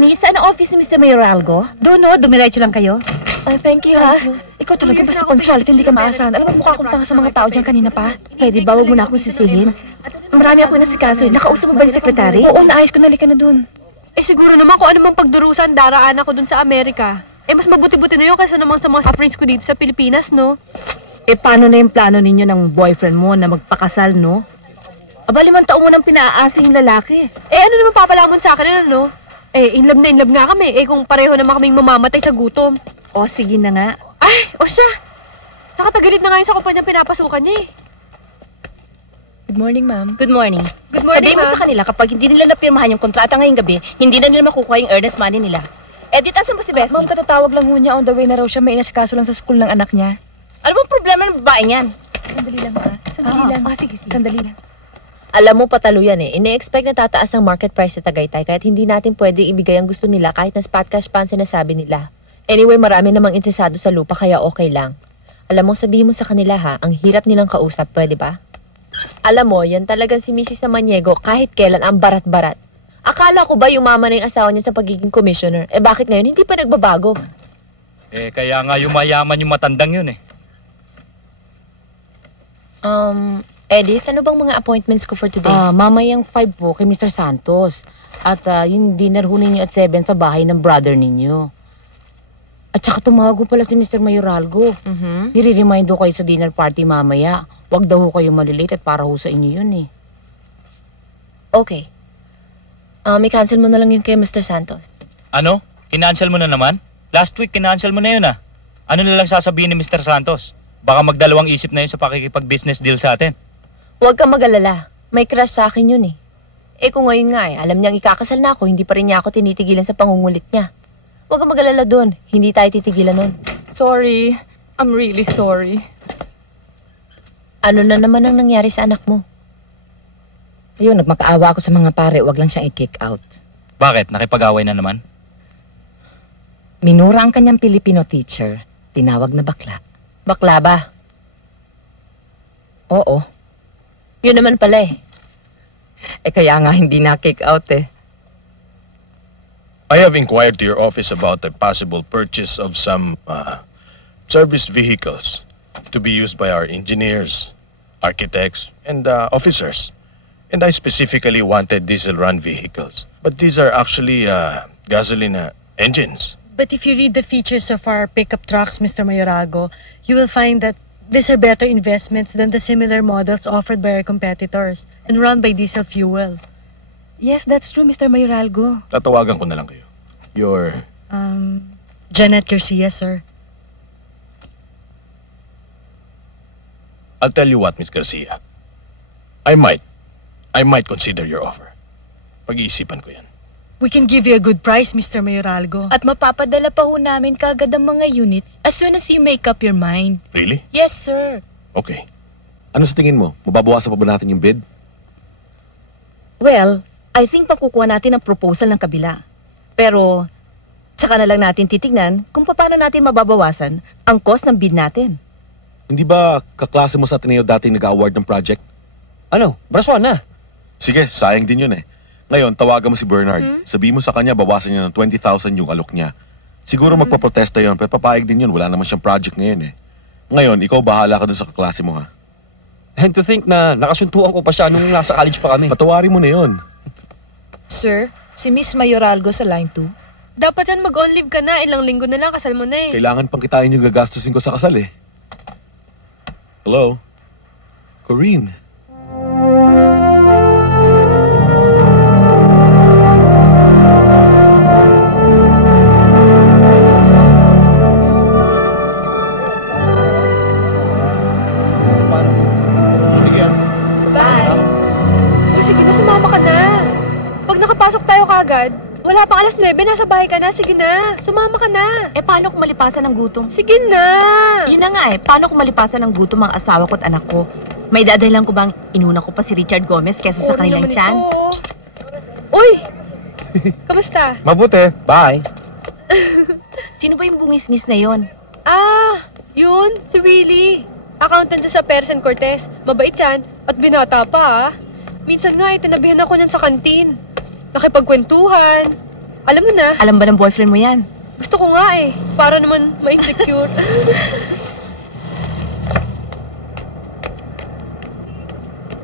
Miss, saan ang office ni Mr. Mayoralgo? Doon, no? Dumiretso lang kayo. Ay, thank you, ha? Ikaw talaga basta punctuality, hindi ka maasahan. Alam mo, mukha akong tanga sa mga tao dyan kanina pa. Pwede ba, huwag mo na akong sisihin? Marami ako nasikaso. Nakausap mo ba yung sekretary? Oo, naayos ko na, lika na dun. Eh, siguro naman kung ano mang pagdurusan, daraan ako dun sa Amerika. Eh, mas mabuti-buti na yun kaysa naman sa mga friends ko dito sa Pilipinas, no? Eh, paano na yung plano ninyo ng boyfriend mo na magpakasal, no? Aba, 5 taon mo nang pinaasa yung lalaki. Eh, ano naman papalamon sa akin, ano? Eh, in love nga kami. Eh, kung pareho naman kaming mamamatay sa gutom. O, sige na nga. Ay, o siya! Saka tagalit na nga yun sa kumpanyang pinapasukan niya, eh. Good morning, ma'am. Good morning. Good morning, Sabihin mo sa kanila, kapag hindi nila napirmahan yung kontrata ngayong gabi, hindi na nila makukuha yung earnest money nila. Edit, asan ba si Bessie? Ma'am, katatawag lang ho niya. On the way na raw siya. May inasikaso lang sa school ng anak niya. Ano bang problema ng babae niyan? Sandali lang, ha? Sandali lang. Sige. Sandali lang. Alam mo, patalo yan eh. Ine-expect na tataas ang market price sa Tagaytay kahit hindi natin pwede ibigay ang gusto nila kahit na spot cash pa ang sinasabi nila. Anyway, marami namang interesado sa lupa kaya okay lang. Alam mo, sabihin mo sa kanila ha, ang hirap nilang kausap, pwede ba? Alam mo, yan talagang si Mrs. Samaniego kahit kailan ang barat-barat. Akala ko ba yumaman na yung asawa niya sa pagiging commissioner? Eh bakit ngayon hindi pa nagbabago? Eh kaya nga yumayaman yung matandang yun eh. Edith, ano bang mga appointments ko for today? Mamayang 5 po kay Mr. Santos. At yung dinner ho ninyo at 7 sa bahay ng brother ninyo. At saka tumawag ko pala si Mr. Mayoralgo. Nire-remind ko kayo sa dinner party mamaya. Huwag daw ho kayo malilate at para ho sa inyo yun eh. Okay. May cancel mo na lang yung kay Mr. Santos. Ano? Kinancel mo na naman? Last week kinancel mo na yun ah. Ano na lang sasabihin ni Mr. Santos? Baka magdalawang isip na yun sa pakikipag-business deal sa atin. Huwag kang mag-alala. May crush sa akin yun eh. Eh kung ngayon nga alam niyang ikakasal na ako, hindi pa rin niya ako tinitigilan sa pangungulit niya. Huwag kang mag-alala doon. Hindi tayo titigilan nun. Sorry. I'm really sorry. Ano na naman ang nangyari sa anak mo? Ayun, nagmakaawa ako sa mga pare. Huwag lang siyang i-kick out. Bakit? Nakipag-away na naman? Minura ang kanyang Filipino teacher. Tinawag na bakla. Bakla ba? Oo. Yun naman pala eh. Eh kaya nga hindi na-kick out eh. I have inquired to your office about the possible purchase of some service vehicles to be used by our engineers, architects, and officers. And I specifically wanted diesel-run vehicles. But these are actually gasoline engines. But if you read the features of our pickup trucks, Mr. Mayorago, you will find that these are better investments than the similar models offered by our competitors and run by diesel fuel. Yes, that's true, Mr. Mayoralgo. Tatawagan ko na lang kayo. Your... Janet Garcia, sir. I'll tell you what, Miss Garcia. I might consider your offer. Pag-iisipan ko yan. We can give you a good price, Mr. Mayoralgo. At mapapadala pa ho namin kagad ang mga units as soon as you make up your mind. Really? Yes, sir. Okay. Ano sa tingin mo? Mababawasan pa ba natin yung bid? Well, I think pakukuha natin ang proposal ng kabila. Pero, tsaka na lang natin titignan kung paano natin mababawasan ang cost ng bid natin. Hindi ba kaklase mo sa Ateneo dati nag-award ng project? Ano? Braswan na. Sige, sayang din yun eh. Ngayon, tawagan mo si Bernard. Sabihin mo sa kanya, bawasan niya ng 20,000 yung alok niya. Siguro magpaprotesta yun, pero papayag din yun. Wala naman siyang project ngayon eh. Ngayon, ikaw bahala ka dun sa kaklase mo ha. And to think na nakasuntuan ko pa siya nung nasa college pa kami. Patawarin mo na yun. Sir, si Miss Mayoralgo sa line 2. Dapat yan mag-on leave ka na. Ilang linggo na lang, kasal mo na eh. Kailangan pang kitain yung gagastusin ko sa kasal eh. Hello? Corinne? Agad. Wala pang alas 9, nasa bahay ka na. Sige na, sumama ka na. Eh, paano kung malipasan ng gutom? Sige na. Yun na nga eh, paano kung malipasan ng gutom ang asawa ko at anak ko? May dadahilan ko bang inuna ko pa si Richard Gomez kesa sa kanilang tiyan? Uy! Kamusta? Mabuti. Bye. Sino ba yung bungisnis na yon? Yun, si Willie. Accountant dyan sa Persen Cortez. Mabait yan at binata pa ha. Minsan nga, tinabihan ako niyan sa kantin. Nakipagkwentuhan. Alam mo na, Alam ba ng boyfriend mo yan? gusto ko nga eh. Para naman ma-insecure.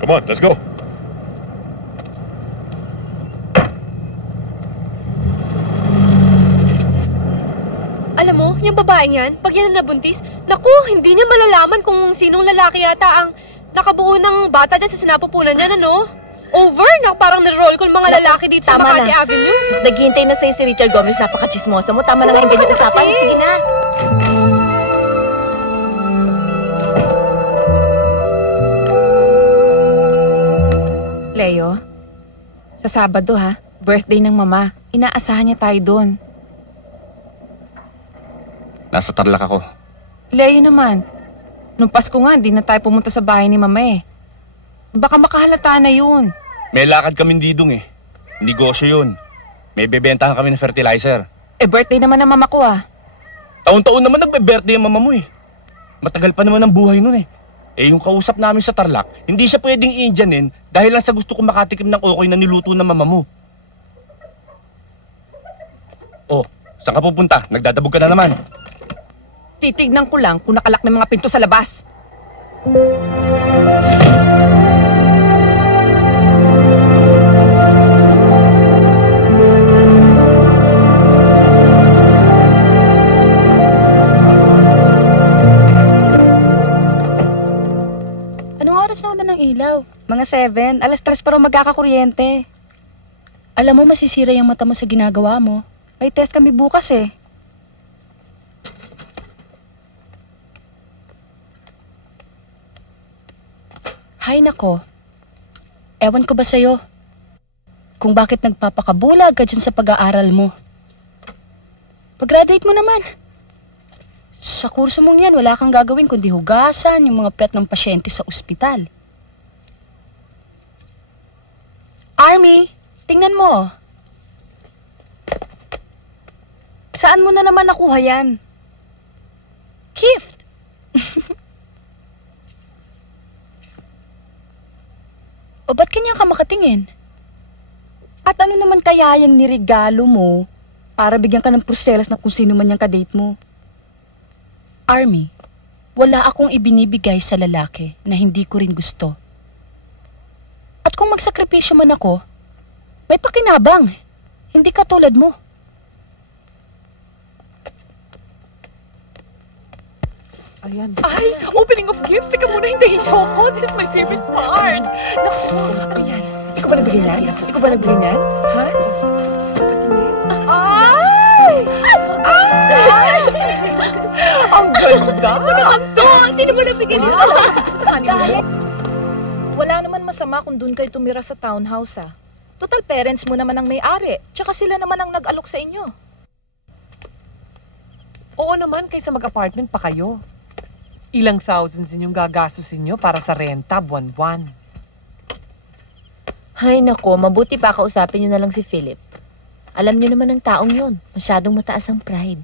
Come on, let's go. Alam mo, yung babaeng yan, pag yan ang nabuntis, naku, hindi niya malalaman kung sinong lalaki yata ang nakabuo ng bata dyan sa sinapupunan niya, ano? Over na parang na-roll ko mga lalaki dito sa tama Makati na. Avenue. Naghihintay na sa'yo si Richard Gomez, napaka-chismoso mo. Tama na nga yung ganyan usapan. Kasi. Sige na. Leo, sa Sabado ha, birthday ng mama. Inaasahan niya tayo doon. Nasa Tarlac ako. Leo naman, nung Pasko nga, hindi na tayo pumunta sa bahay ni mama eh. Baka makahalata na yun. May lakad kami didong eh. Negosyo yun. May bebentahan kami ng fertilizer. Eh, birthday naman ng mama ko ah. Taon-taon naman nagbe-birthday ang mama mo eh. Matagal pa naman ang buhay nun eh. Eh yung kausap namin sa Tarlac, hindi siya pwedeng Indianin dahil lang sa gusto kong makatikim ng okay na niluto ng mama mo. Oh, saan ka pupunta? Nagdadabog ka na naman. Titignan ko lang kung nakalak ng mga pinto sa labas. Anong oras na una ng ilaw? Mga 7. Alas 3 pa rin magkakakuryente. Alam mo, masisira yung mata mo sa ginagawa mo. May test kami bukas eh. Hay nako, ewan ko ba sa'yo kung bakit nagpapakabulag ka dyan sa pag-aaral mo. Pag-graduate mo naman. Sa kurso mong yan, wala kang gagawin kundi hugasan yung mga pet ng pasyente sa ospital. Army, tingnan mo. Saan mo na naman nakuha yan? Gift. O ba't kanya ka makatingin? At ano naman kaya yung nirigalo mo para bigyan ka ng pruselas na kung sino man yung kadate mo? Army, wala akong ibinibigay sa lalaki na hindi ko rin gusto. At kung magsakripisyo man ako, may pakinabang. Hindi katulad mo. Ayan. Ay, opening of gifts. Teka muna, hintayin niyo ako. This is my favorite part. Naku, Ayan. Ikaw ba nagbigay niyan? Ikaw ba nagbigay niyan? Ha? ay! Ay! Ang ganda! Nakakso! Sino ba nabigyan nito? Sa kanila. Wala naman masama kung doon kayo tumira sa townhouse ah. Total parents mo naman ang may-ari. Tsaka sila naman ang nag-alok sa inyo. Oo naman, kaysa mag-apartment pa kayo. Ilang thousands din yung gagastusin nyo para sa renta buwan-buwan. Hay nako, mabuti pa kausapin nyo na lang si Philip. Alam nyo naman ng taong yun, masyadong mataas ang pride.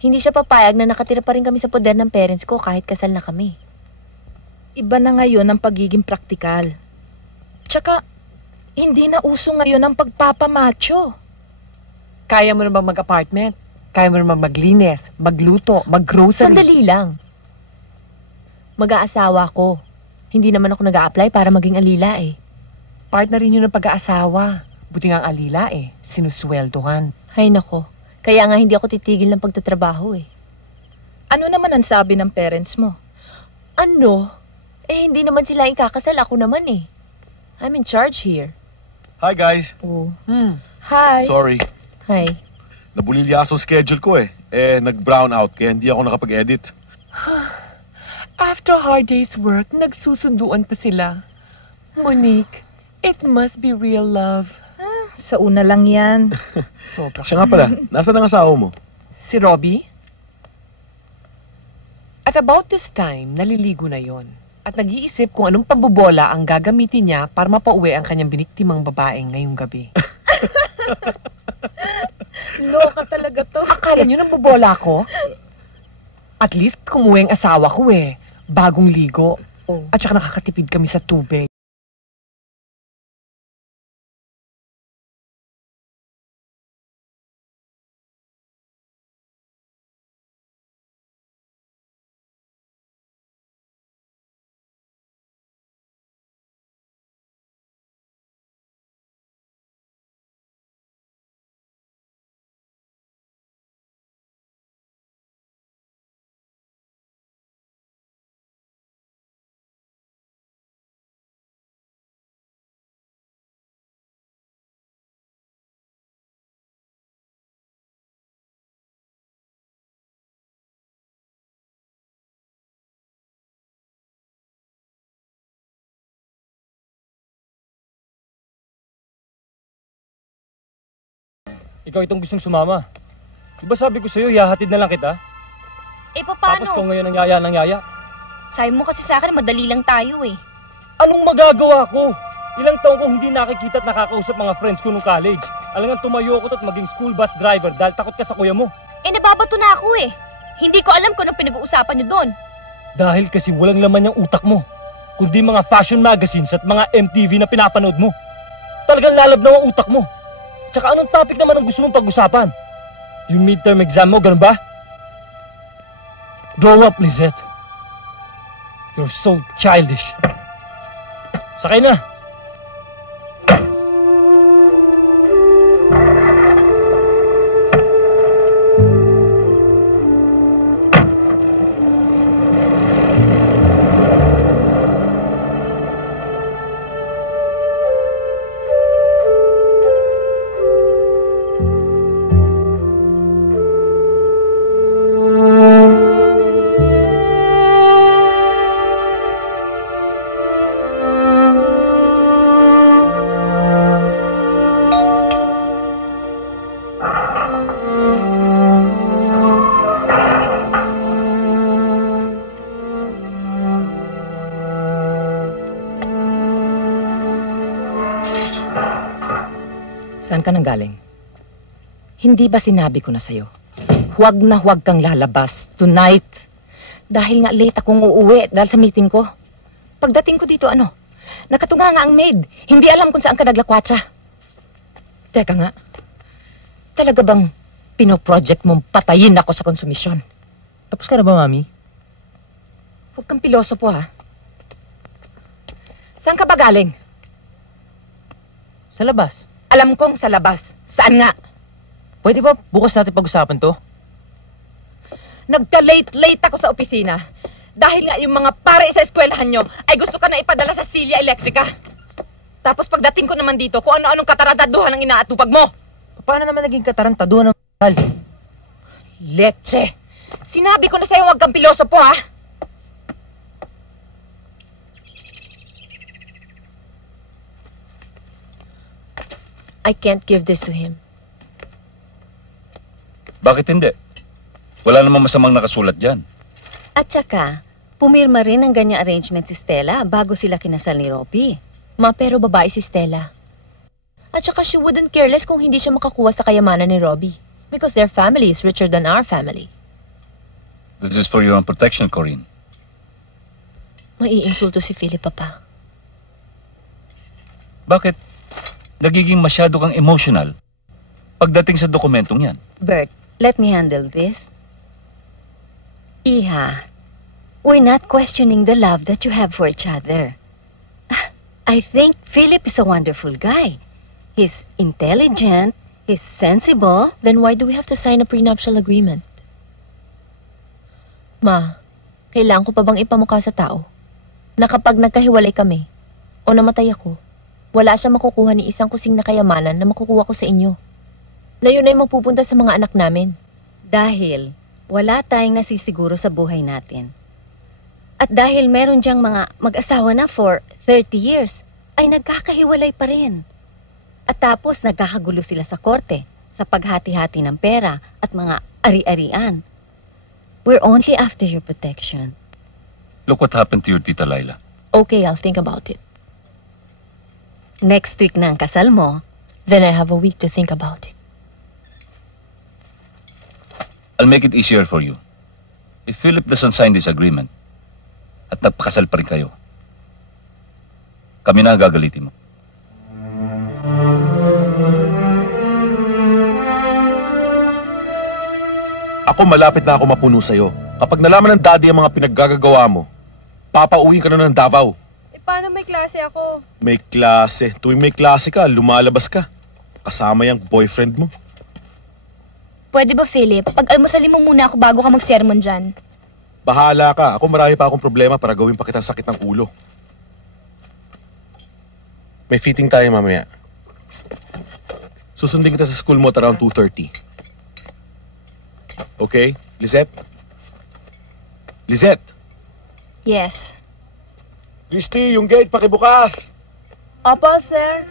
Hindi siya papayag na nakatira pa rin kami sa poder ng parents ko kahit kasal na kami. Iba na ngayon ang pagiging praktikal. Tsaka, hindi na uso ngayon ang pagpapamacho. Kaya mo naman mag-apartment? Kaya mo naman maglinis, magluto, mag-grocery? Sandali lang. Mag-aasawa ko. Hindi naman ako nag-a-apply para maging alila eh. Part na rin yun ng pag-aasawa. Buti nga ang alila eh, sinusweldohan. Hay nako, kaya nga hindi ako titigil ng pagtatrabaho eh. Ano naman ang sabi ng parents mo? Ano? Eh hindi naman sila ikakasal, ako naman eh. I'm in charge here. Hi, guys. Oh. Hi. Sorry. Hi. Nabulilyaso schedule ko eh. Nag-brown out kaya hindi ako nakapag-edit. After a hard day's work, nagsusunduan pa sila. Monique, it must be real love. Sa una lang yan. Sobra. Siya nga pala, nasaan ang asawa mo? Si Robbie? At about this time, naliligo na yon. At nag-iisip kung anong pambobola ang gagamitin niya para mapauwi ang kanyang biniktimang babae ngayong gabi. Loka talaga to. Akala niyo nang bobola ko? At least kumuwi ang asawa ko eh. Bagong ligo. At saka nakakatipid kami sa tubig. Ikaw itong gustong sumama. Diba sabi ko sa'yo, ihahatid na lang kita? Paano? Tapos kung ngayon ang yaya ng yaya. Sabi mo kasi sa akin, madali lang tayo eh. Anong magagawa ko? Ilang taon kong hindi nakikita at nakakausap mga friends ko nung college. Alangan tumayo ako at maging school bus driver dahil takot ka sa kuya mo. Nababato na ako eh. Hindi ko alam kung anong pinag-uusapan niyo doon. Dahil kasi walang laman yung utak mo. Kundi mga fashion magazines at mga MTV na pinapanood mo. Talagang lalabnaw ang utak mo. Tsaka anong topic naman ang gusto mong pag-usapan? Yung midterm exam mo, ganun ba? Grow up, Lizette. You're so childish. Sakay na. Saan ka nang galing? Hindi ba sinabi ko na sa'yo? Huwag na huwag kang lalabas tonight. Dahil nga late akong uuwi dahil sa meeting ko. Pagdating ko dito, nakatunga nga ang maid. Hindi alam kung saan ka naglakwatsa. Teka nga, talaga bang pinoproject mong patayin ako sa konsumisyon? Tapos ka na ba, Mami? Huwag kang pilosopo, ha? Saan ka ba galing? Sa labas. Alam kong sa labas. Saan nga? Pwede ba bukas natin pag-usapan to? Nagka-late ako sa opisina. Dahil nga yung mga pare sa eskwelahan nyo ay gusto ka na ipadala sa Silya Electrica. Tapos pagdating ko naman dito, kung ano-anong katarantaduhan ang inaatupag mo. Paano naman naging katarantaduhan ng mahal? Leche! Sinabi ko na sa'yo huwag kang pilosopo, ha? I can't give this to him. Bakit hindi? Wala namang masamang nakasulat dyan. At saka, pumirma rin ng ganyang arrangement si Stella bago sila kinasal ni Robbie. Pero babae si Stella. At saka she wouldn't care less kung hindi siya makakuha sa kayamanan ni Robbie. Because their family is richer than our family. This is for your own protection, Corinne. Maiinsulto si Philip, Papa. Bakit? Nagiging masyado kang emotional pagdating sa dokumentong yan. Bert, let me handle this. Iha, we're not questioning the love that you have for each other. I think Philip is a wonderful guy. He's intelligent, he's sensible. Then why do we have to sign a prenuptial agreement? Ma, kailangan ko pa bang ipamukha sa tao na kapag nagkahiwalay kami o namatay ako, wala siya makukuha ni isang kusing na kayamanan na makukuha ko sa inyo. Na yun ay mapupunta sa mga anak namin. Dahil wala tayong nasisiguro sa buhay natin. At dahil meron diyang mga mag-asawa na for 30 years, ay nagkakahiwalay pa rin. At tapos nagkakagulo sila sa korte, sa paghati-hati ng pera at mga ari-arian. We're only after your protection. Look what happened to your Tita Laila. Okay, I'll think about it. Next week na ang kasal mo. Then I have a week to think about it. I'll make it easier for you. If Philip doesn't sign this agreement, at nagpakasal pa rin kayo, kami na gagalitin mo. Ako malapit na ako mapuno sa'yo. Kapag nalaman ng daddy ang mga pinaggagawa mo, papauwi ka na ng Davao. Paano may klase ako? May klase. Tuwing may klase ka, lumalabas ka. Kasama yung boyfriend mo. Pwede ba, Philip? Pag-almusalin mo muna ako bago ka mag-sermon dyan. Bahala ka. Ako marami pa akong problema para gawin pa kitang sakit ng ulo. May fitting tayo mamaya. Susundin kita sa school mo at around 2:30. Okay? Lizette? Lizette? Yes. Christy, yung gate pakibukas! Opo, sir.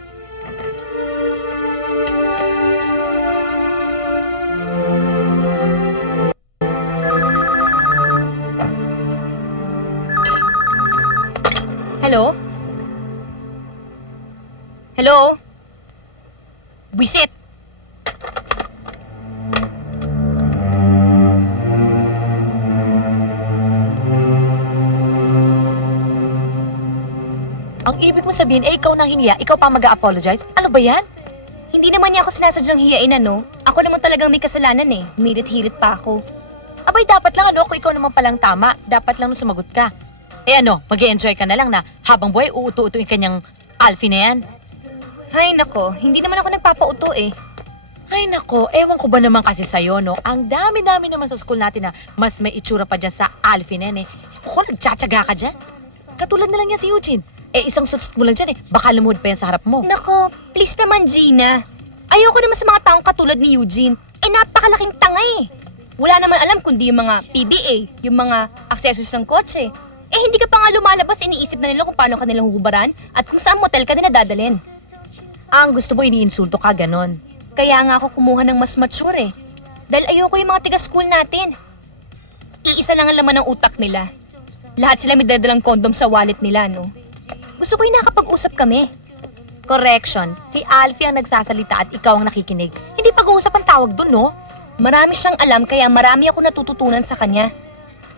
Hello? Hello? Buisit! Ang ibig mo sabihin, ikaw nang hiniya, ikaw pa mag-a-apologize? Ano ba yan? Hindi naman niya ako sinasadyang hiyain, ano? Ako naman talagang may kasalanan eh. Mirit-hirit pa ako. Abay, dapat lang kung ikaw naman palang tama. Dapat lang sumagot ka. Mag-i-enjoy ka na lang na habang buhay uuto-uto yung kanyang Alfie na yan. Ay, nako. Hindi naman ako nagpapauto eh. Ay nako, ewan ko ba naman kasi sa'yo, no? Ang dami-dami naman sa school natin na mas may itsura pa dyan sa Alfie na yan eh. Ako, nagtsatsaga ka dyan. Katulad na lang yan si Eugene. Isang sutsut mo lang dyan eh. Baka lumuhod pa yan sa harap mo. Nako, please naman, Gina. Ayoko naman sa mga taong katulad ni Eugene. Napakalaking tanga eh. Wala naman alam kundi yung mga PBA, yung mga accessories ng kotse. Hindi ka pa nga lumalabas, iniisip na nila kung paano ka nilang hubaran at kung saan motel ka nila dadalhin. Ang gusto mo, iniinsulto ka, ganon. Kaya nga ako kumuha ng mas mature eh. Dahil ayoko yung mga tiga-school natin. Iisa lang ang laman ng utak nila. Lahat sila may dadalang kondom sa wallet nila, no? Gusto ko yung nakapag-usap kami. Correction, si Alfie ang nagsasalita at ikaw ang nakikinig. Hindi pag-uusap ang tawag dun, no? Marami siyang alam kaya marami ako natututunan sa kanya.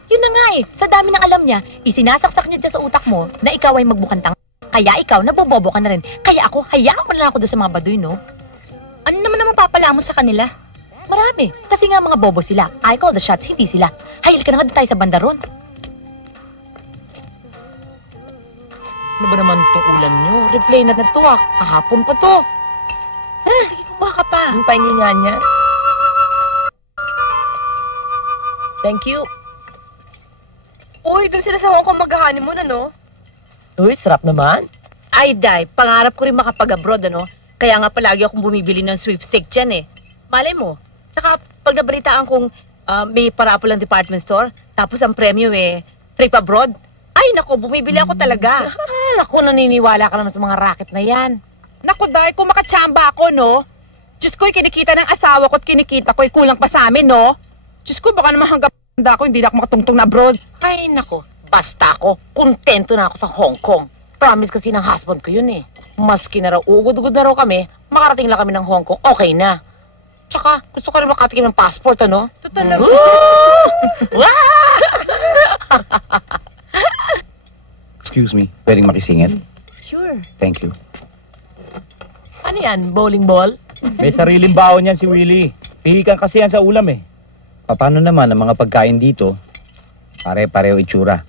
Yun na nga eh, sa dami ng alam niya, isinasaksak niya dyan sa utak mo na ikaw ay magbukantang. Kaya ikaw, nabobobo ka na rin. Kaya ako, hayaan mo na lang ako doon sa mga baduy, no? Ano naman papala mo sa kanila? Marami, kasi nga mga bobo sila. I call the shots, hindi sila. Hayal ka na nga doon tayo sa bandaron. Ano ba naman itong ulan nyo? Replay na to ah. Kahapon pa to. Sige, kumuha ka pa. Ang pahingi nga niya. Thank you. Uy, dun sila sa Hong Kong mag-honeymoon, ano? Uy, sarap naman. Ay, Day, pangarap ko rin makapag-abroad, ano? Kaya nga palagi akong bumibili ng sweepstake dyan, eh. Malay mo. Tsaka, pag nabalitaan kong may parapulang department store, tapos ang premyo, trip abroad, ay, nako, bumibili ako talaga. Naku, naniniwala ka naman sa mga racket na yan. Naku, dahil kung makatsamba ako, no? Diyos ko, kinikita ng asawa ko at kinikita ko, kulang pa sa amin, no? Diyos ko, baka naman hanggang ako, hindi na ako makatungtong na abroad. Ay, nako, basta ako, kontento na ako sa Hong Kong. Promise kasi ng husband ko yun, eh. Maski na raw, ugod-ugod na raw kami, makarating lang kami ng Hong Kong, okay na. Tsaka, gusto ko rin makatikim ng passport, ano? Ito talaga. Excuse me, pwedeng makisingit? Sure. Thank you. Ano yan, bowling ball? May sariling baon yan si Willie. Pihikan kasi yan sa ulam eh. Paano naman ang mga pagkain dito? Pare-pareho itsura.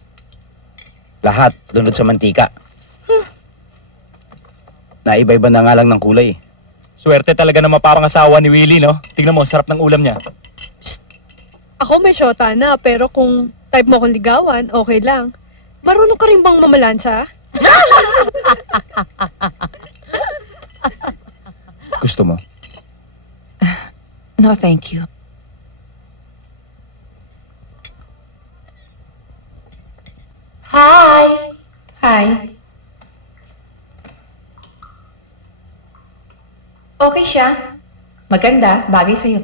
Lahat lunod sa mantika. Naiba-iba na nga lang ng kulay. Swerte talaga na mapapangasawa ni Willie, no? Tingnan mo, sarap ng ulam niya. Ako may syota na, pero kung type mo akong ligawan, okay lang. Marunong ka rin bang mamalansya? Gusto mo? No, thank you. Hi! Hi. Okay siya. Maganda, bagay sa'yo.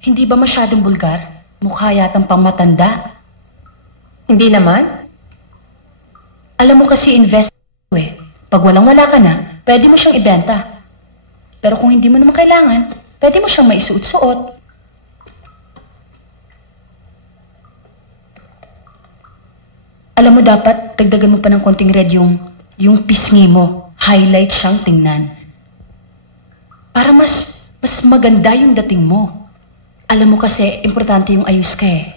Hindi ba masyadong bulgar? Mukha yatang pangmatanda. Hindi naman. Alam mo kasi invest eh. Pag walang-wala ka na, pwede mo siyang ibenta. Pero kung hindi mo naman kailangan, pwede mo siyang maisuot-suot. Alam mo dapat, dagdagan mo pa ng konting red yung pisngi mo. Highlight siyang tingnan. Para mas maganda yung dating mo. Alam mo kasi, importante yung ayos ka eh.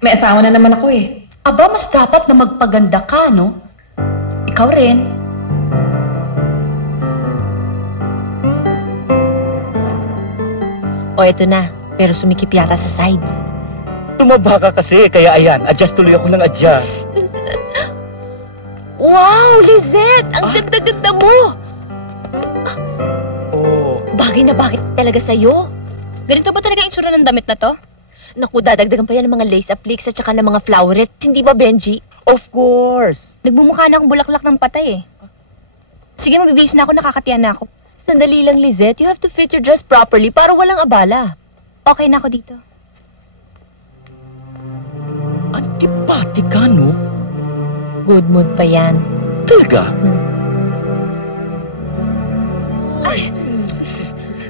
May asawa na naman ako eh. Aba, mas dapat na magpaganda ka, no? Ikaw rin. O, eto na. Pero sumikip yata sa sides. Tumaba ka kasi, kaya ayan, adjust tuloy ako ng adjust. Wow, Lizette! Ang ganda-ganda mo! Oh. Bagay na bagay talaga sa'yo. Ganito ba talaga itsura ng damit na to? Naku, dadagdagan pa yan ng mga lace appliques at saka ng mga floweret. Hindi ba, Benji? Of course! Nagmumukha na akong bulaklak ng patay eh. Sige, mabibihis na ako, nakakatiyan na ako. Sandali lang, Lizette. You have to fit your dress properly para walang abala. Okay na ako dito. Antipati ka, no? Good mood pa yan. Talaga? Ay,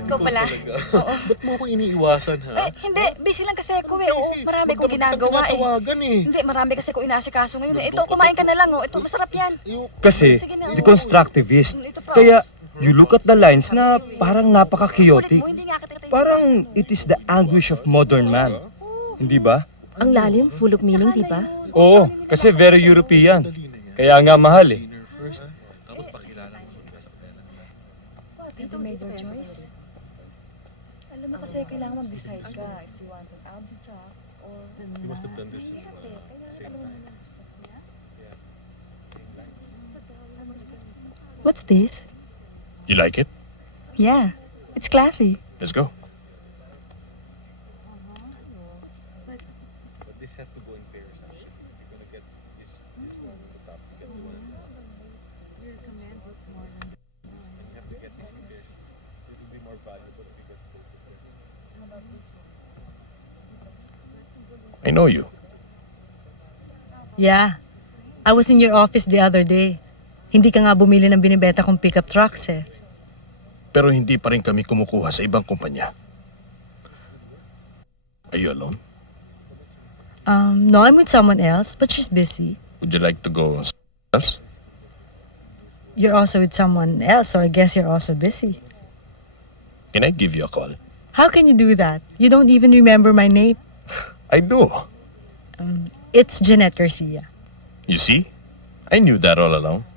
ikaw pala. Oo. Ba't mo ako iniiwasan, ha? Hindi. Busy lang kasi ako eh. Oo, marami kong ginagawa eh. Hindi, marami kasi ko inaasikaso ngayon eh. Ito, kumain ka na lang oh. Ito, masarap yan. Kasi, deconstructivist. Kaya, you look at the lines na parang napaka-chaotic. Parang it is the anguish of modern man. Hindi ba? Ang lalim, full of meaning, di ba? Oo, kasi very European. Kaya nga mahal eh. Have you made your choice? Alam mo kasi kailangan mag-decide ka if you want an abstract or... You must have done this. What's this? You like it? Yeah, it's classy. Let's go. I know you. Yeah. I was in your office the other day. Hindi ka nga bumili ng binibenta kong pickup trucks eh. Pero hindi pa rin kami kumukuha sa ibang kumpanya. Are you alone? No, I'm with someone else, but she's busy. Would you like to go somewhere else? You're also with someone else, so I guess you're also busy. Can I give you a call? How can you do that? You don't even remember my name. I do. It's Jeanette Garcia. You see? I knew that all along.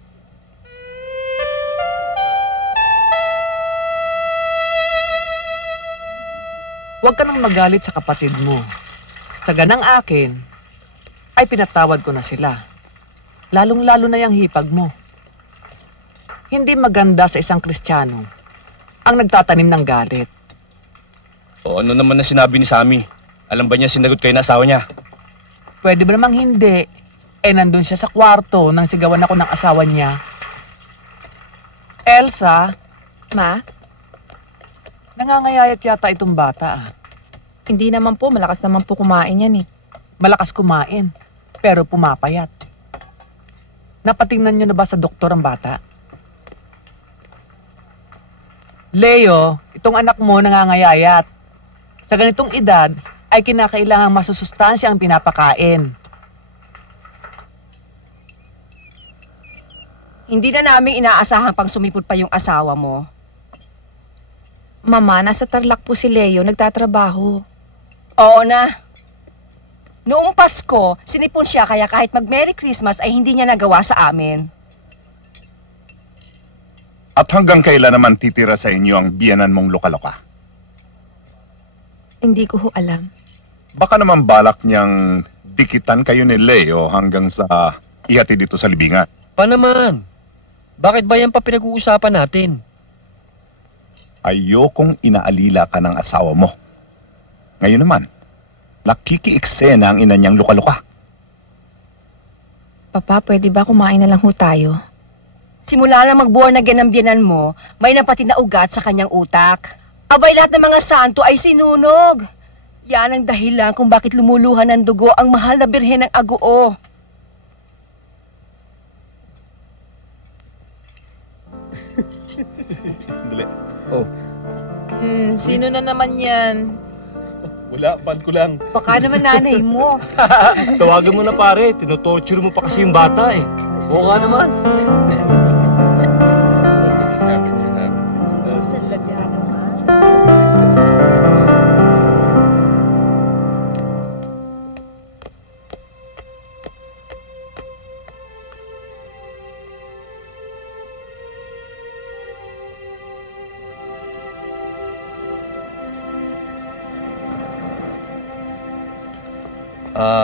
Huwag ka nang magalit sa kapatid mo. Sa ganang akin, ay pinatawad ko na sila. Lalong-lalo na yung hipag mo. Hindi maganda sa isang Kristiyano ang nagtatanim ng galit. O ano naman na sinabi ni Sammy? Alam ba niya sinagot kayo na asawa niya? Pwede ba namang hindi? Nandun siya sa kwarto nang sigawan ako ng asawa niya. Elsa? Ma? Nangangayayat yata itong bata ah. Hindi naman po, malakas naman po kumain yan eh. Malakas kumain, pero pumapayat. Napatingnan niyo na ba sa doktor ang bata? Leo, itong anak mo nangangayayat. Sa ganitong edad, ay kinakailangang masusustansya ang pinapakain. Hindi na namin inaasahan pang sumipot pa yung asawa mo. Mama, nasa Tarlac po si Leo, nagtatrabaho. Oo na. Noong Pasko, sinipon siya kaya kahit mag-Merry Christmas ay hindi niya nagawa sa amin. At hanggang kailan naman titira sa inyo ang biyanan mong loka-loka? Hindi ko ho alam. Baka naman balak niyang dikitan kayo ni Leo hanggang sa ihati dito sa libingan. Pa naman? Bakit ba yan pa pinag-uusapan natin? Ayokong inaalila ka ng asawa mo. Ngayon naman, nakikiiksena ang ina niyang luka-luka. Papa, pwede ba kumain na lang ho tayo? Simula na mag-born again ang biyanan mo, may napatid na ugat sa kanyang utak. Abay, lahat ng mga santo ay sinunog. Yan ang dahilan kung bakit lumuluhan ng dugo ang mahal na birhen ng Aguo. Sandali. Oh. Sino na naman yan? Wala, pan ko lang. Baka naman nanay mo. Tawagan mo na pare, tinotorture mo pa kasi yung bata eh. Oo nga naman.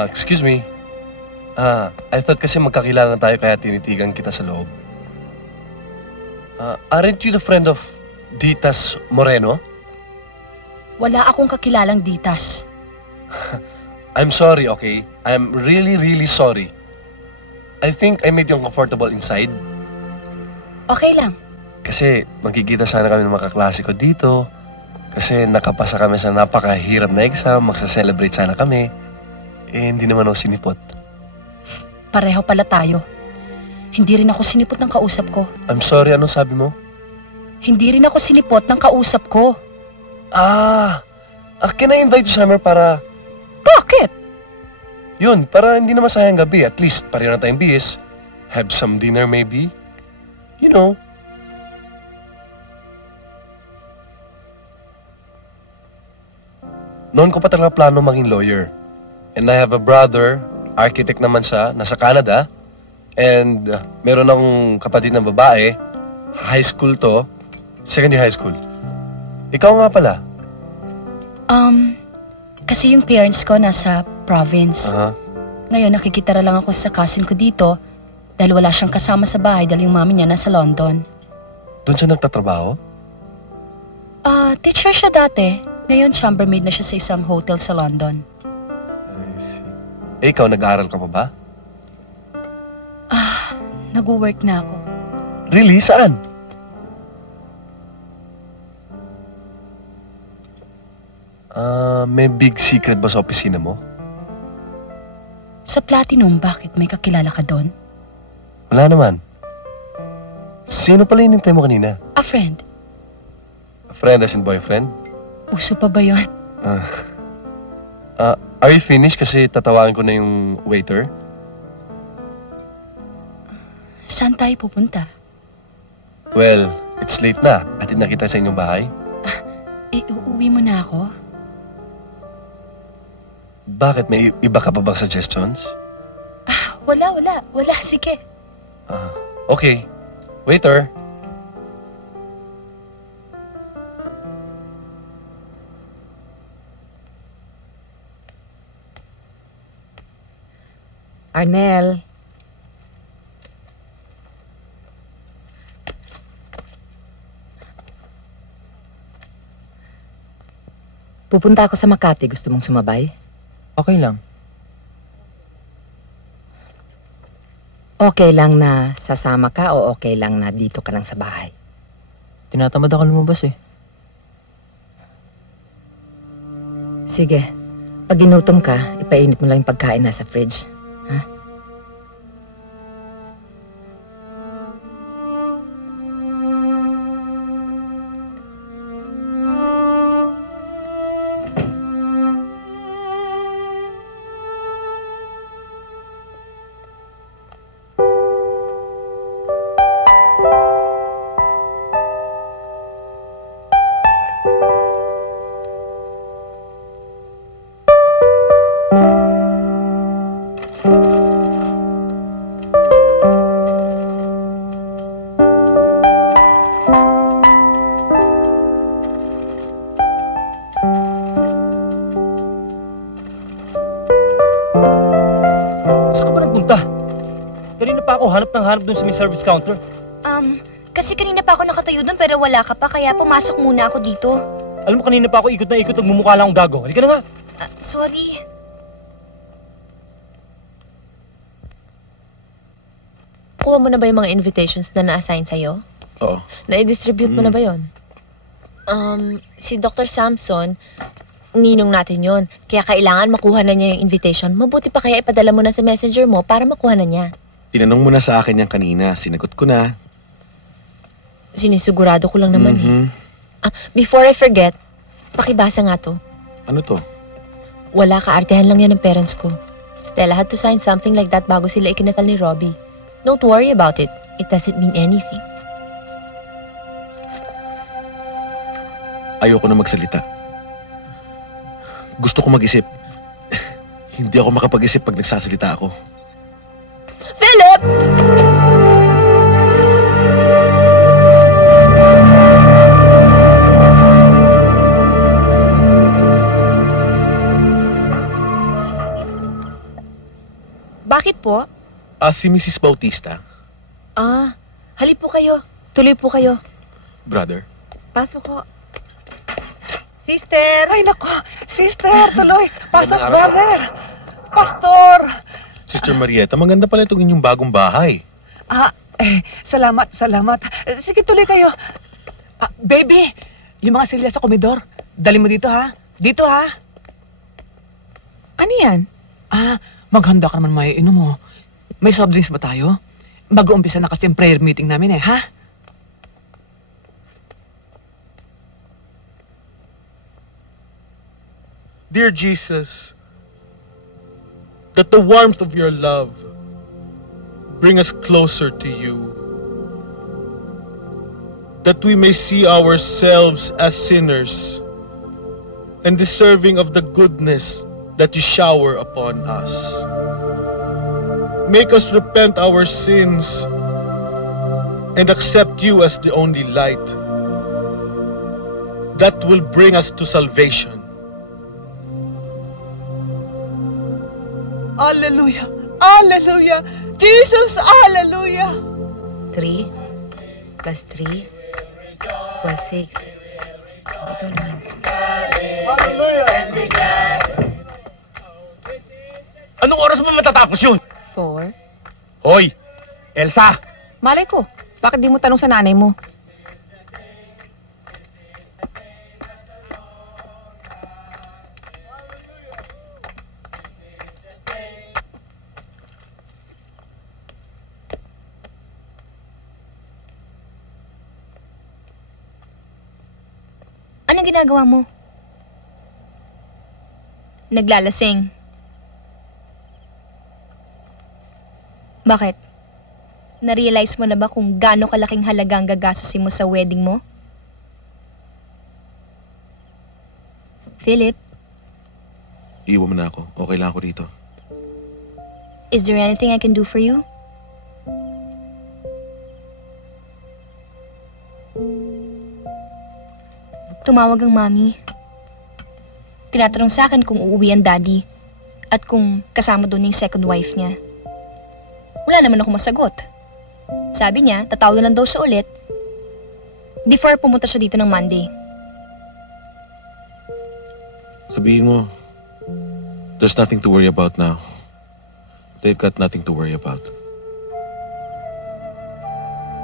Excuse me. I thought kasi magkakilala na tayo kaya tinitigan kita sa loob. Aren't you the friend of Ditas Moreno? Wala akong kakilalang Ditas. I'm sorry, okay? I'm really, really sorry. I think I made you uncomfortable inside. Okay lang. Kasi magkikita sana kami ng mga kaklase ko dito. Kasi nakapasa kami sa napakahirap na exam, magsa-celebrate sana kami. Eh, hindi naman ako sinipot. Pareho pala tayo. Hindi rin ako sinipot ng kausap ko. I'm sorry, anong sabi mo? Hindi rin ako sinipot ng kausap ko. Can I invite you somewhere para... Bakit? Yun, para hindi na masayang gabi. At least, pareho na tayong bihis. Have some dinner maybe. You know. Noon ko pa talaga plano maging lawyer. And I have a brother, architect naman siya, nasa Canada. And meron akong kapatid na babae, high school to, second year high school. Ikaw nga pala. Kasi yung parents ko nasa province. Ngayon, nakikitara lang ako sa cousin ko dito dahil wala siyang kasama sa bahay dahil yung mami niya nasa London. Doon siya nagtatrabaho? Teacher siya dati. Ngayon, chambermaid na siya sa isang hotel sa London. Ikaw, nag-aaral ka pa ba? Nag-work na ako. Really? Saan? May big secret ba sa opisina mo? Sa Platinum, bakit? May kakilala ka doon? Wala naman. Sino pala hinintay mo kanina? A friend. A friend as in boyfriend? Uso pa ba yun? Are you finished? Kasi tatawagan ko na yung waiter. Saan tayo pupunta? Well, it's late na. Atid na kita sa inyong bahay. Uuwi mo na ako? Bakit? May iba ka pa bang suggestions? Wala. Sige. Okay. Waiter. Arnel. Pupunta ako sa Makati. Gusto mong sumabay? Okay lang. Okay lang na sasama ka o okay lang na dito ka lang sa bahay? Tinatamad ako lumabas eh. Sige. Pag ginutom ka, ipainit mo lang yung pagkain nasa fridge. Ha? Hanap dun sa may service counter. Kasi kanina pa ako nakatayo dun pero wala ka pa kaya pumasok muna ako dito. Alam mo, kanina pa ako ikot na ikot nagmumukha lang akong gago. Halika na nga. Sorry. Kuha mo na ba yung mga invitations na na-assign sa'yo? Oo. Na-i-distribute mo na ba yon? Si Dr. Samson, ninong natin yon. Kaya kailangan makuha na niya yung invitation. Mabuti pa kaya ipadala mo na sa messenger mo para makuha na niya. Tinanong mo na sa akin yan kanina. Sinagot ko na. Sinisigurado ko lang naman Before I forget, pakibasa nga to. Ano to? Wala, kaartehan lang yan ng parents ko. Stella had to sign something like that bago sila ikinasal ni Robbie. Don't worry about it. It doesn't mean anything. Ayoko na magsalita. Gusto ko mag-isip. Hindi ako makapag-isip pag nagsasalita ako. Philip! Bakit po? Si Mrs. Bautista. Halip po kayo. Tuloy po kayo. Brother. Pasok ko. Sister! Ay, nako! Sister, tuloy! Pasok, brother! Pastor! Sister Marieta, maganda pala itong inyong bagong bahay. Salamat. Sige, tuloy kayo. Baby, yung mga silya sa komedor, dali mo dito, ha? Dito, ha? Ano yan? Maghanda ka naman may inom mo. May soft drinks ba tayo? Mag-uumpisa na kasi yung prayer meeting namin ha? Dear Jesus, that the warmth of your love bring us closer to you, that we may see ourselves as sinners and deserving of the goodness that you shower upon us. Make us repent our sins and accept you as the only light that will bring us to salvation. Hallelujah! Hallelujah! Jesus! Hallelujah! 3 plus 3 equals 6. Ito lang. Anong oras mo matatapos yun? 4. Hoy! Elsa! Malay ko, bakit di mo tanong sa nanay mo? Anong ginagawa mo? Naglalasing. Bakit? Na-realize mo na ba kung gaano kalaking halaga ang gagastusin mo sa wedding mo? Philip, Iwan mo na ako. Okay lang ako rito. is there anything I can do for you? Tumawag ang mami. Tinatanong sa akin kung uuwi ang daddy at kung kasama doon yung second wife niya. Wala naman ako masagot. Sabi niya, tatawag na lang daw siya ulit before pumunta siya dito ng Monday. Sabihin mo, there's nothing to worry about now. They've got nothing to worry about.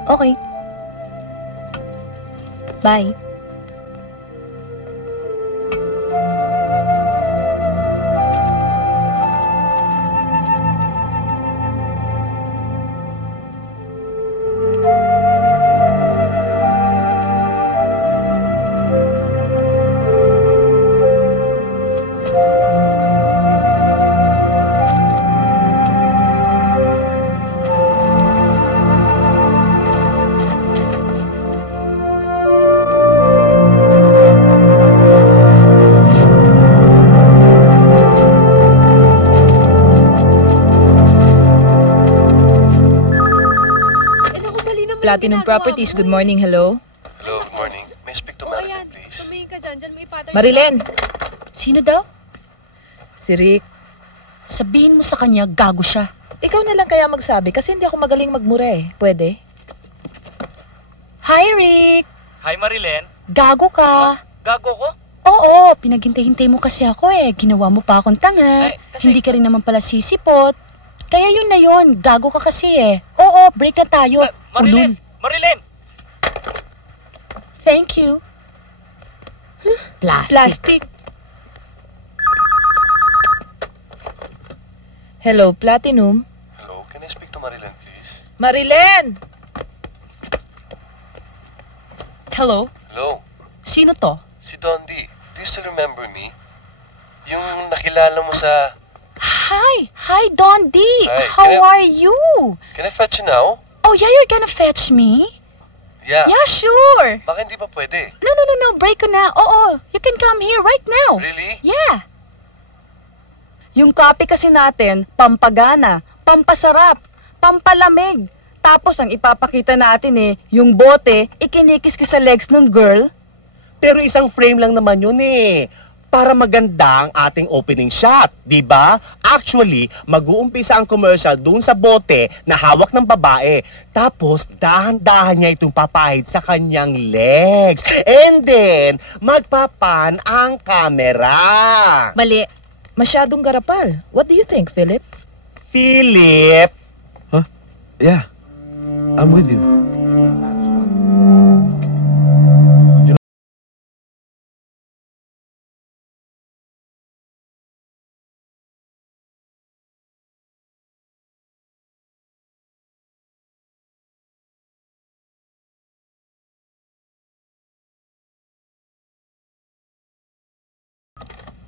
Okay. Bye. Platinum Properties, good morning, hello? Hello, good morning. May I speak to Marilyn, please? Tumingin ka dyan mo ipattern. Marilyn! Sino daw? Si Rick. Sabihin mo sa kanya, gago siya. Ikaw na lang kaya magsabi kasi hindi ako magaling magmura eh. Pwede? Hi, Rick! Hi, Marilyn. Gago ka. Gago ko? Oo, pinaghintay-hintay mo kasi ako eh. Ginawa mo pa akong tanga. Hindi ka rin naman pala sisipot. Kaya yun na yun, gago ka kasi eh. Oo, break na tayo. Marilyn! Marilyn! Thank you. Plastic. Hello, Platinum. Hello, can I speak to Marilyn, please? Marilyn! Hello? Hello, Sino to? si Dondi. Do you still remember me? Yung nakilala mo sa... Hi, Don D. Hi, How are you? Can I fetch you now? Oh, yeah, you're gonna fetch me? Yeah. Yeah, sure. Baka hindi pa pwede. No, break ko na. Oo, you can come here right now. Really? Yeah. Yung coffee kasi natin, pampagana, pampasarap, pampalamig. Tapos ang ipapakita natin yung bote, ikinikis sa legs ng girl. Pero isang frame lang naman yun para maganda ang ating opening shot, di ba? Actually, mag-uumpisa ang commercial dun sa bote na hawak ng babae. Tapos, dahan-dahan niya itong papahid sa kanyang legs. And then, magpapan ang camera. Mali. Masyadong garapal. What do you think, Philip? Philip! Yeah, I'm with you.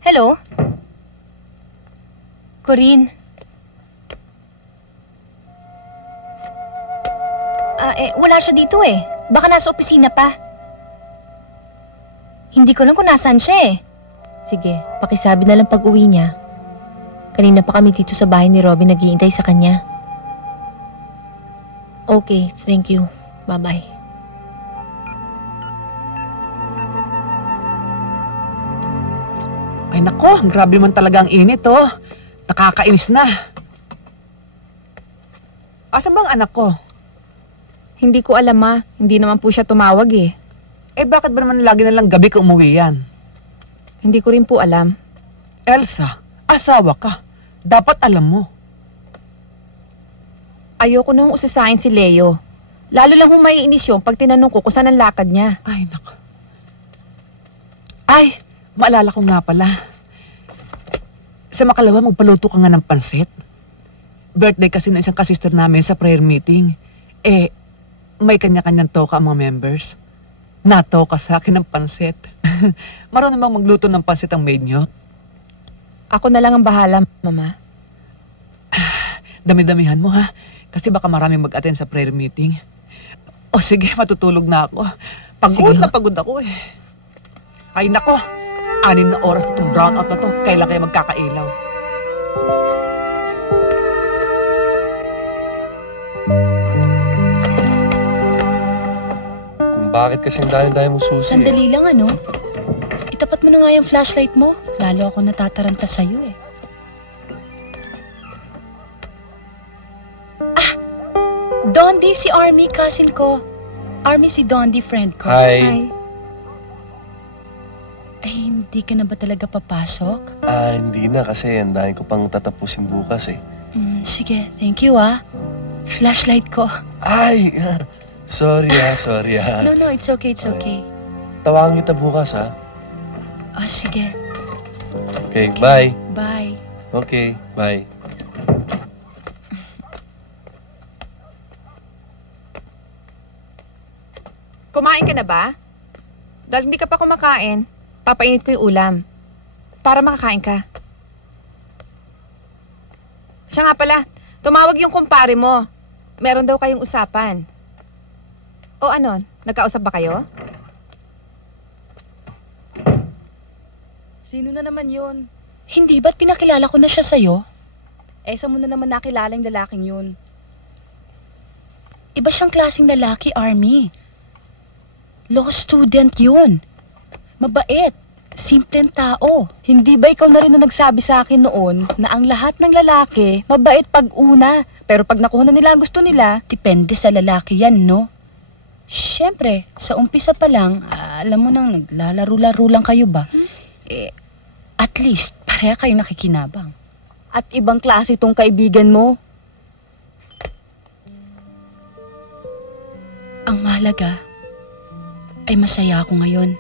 Hello? Corinne? Wala siya dito eh. Baka nasa opisina pa. Hindi ko lang kung nasaan siya eh. Sige, pakisabi na lang pag-uwi niya. Kanina pa kami dito sa bahay ni Robin naghihintay sa kanya. Okay, thank you. Bye-bye. Ay nako, grabe man talaga ang init, oh. Nakakainis na. Asan bang anak ko? Hindi ko alam, ma. Hindi naman po siya tumawag eh. Eh bakit ba naman lagi na lang gabi ka umuwi yan? Hindi ko rin po alam. Elsa, asawa ka. Dapat alam mo. Ayoko nang usisahin si Leo. Lalo lang humaiinis yung pag tinanong ko kung saan ang lakad niya. Ay, nako. Ay, maalala ko nga pala. Sa makalawa, magpaluto ka nga ng pansit. Birthday kasi ng isang kasister namin sa prayer meeting. Eh, may kanya-kanyang toka ang mga members. Natoka sa akin ng pansit. Marunong bang magluto ng pansit ang maid nyo? Ako na lang ang bahala, mama. Dami-damihan mo, ha? Kasi baka maraming mag-attend sa prayer meeting. O sige, matutulog na ako. Pagod na pagod ako eh. Ay nako, 6 na oras itong brownout na to. Kailan kayo magkakailaw? Kung bakit kasi ang dami-dami mo susi Sandali lang ano. Itapat mo na nga yung flashlight mo. Lalo ako natataranta sa'yo eh. Dondi, si Army, cousin ko. Army si Dondi, friend ko. Hi. Ay, hindi ka na ba talaga papasok? Hindi na kasi ang dami ko pang tatapusin bukas eh. Sige, thank you ah. Flashlight ko. Ay! Sorry sorry No, it's okay, it's okay. Tawagan kita bukas Sige. Okay, bye. Bye. Okay, bye. Kumain ka na ba? Dahil hindi ka pa kumakain, papainit ko yung ulam. Para makakain ka. Siya nga pala, tumawag yung kumpare mo. Meron daw kayong usapan. O ano, nagkausap ba kayo? Sino na naman yun? Hindi ba't pinakilala ko na siya sa'yo? Saan mo na naman nakilala yung lalaking yun? Iba siyang klaseng lalaki, Army. Law student yun. Mabait. Simpleng tao. Hindi ba ikaw na rin na nagsabi sa akin noon na ang lahat ng lalaki mabait pag una, pero pag nakuha na nila ang gusto nila, depende sa lalaki yan, no? Siyempre, sa umpisa pa lang, alam mo nang naglalaro-laro lang kayo ba? At least, pareha kayo nakikinabang. At ibang klase itong kaibigan mo. Ang mahalaga ay masaya ako ngayon.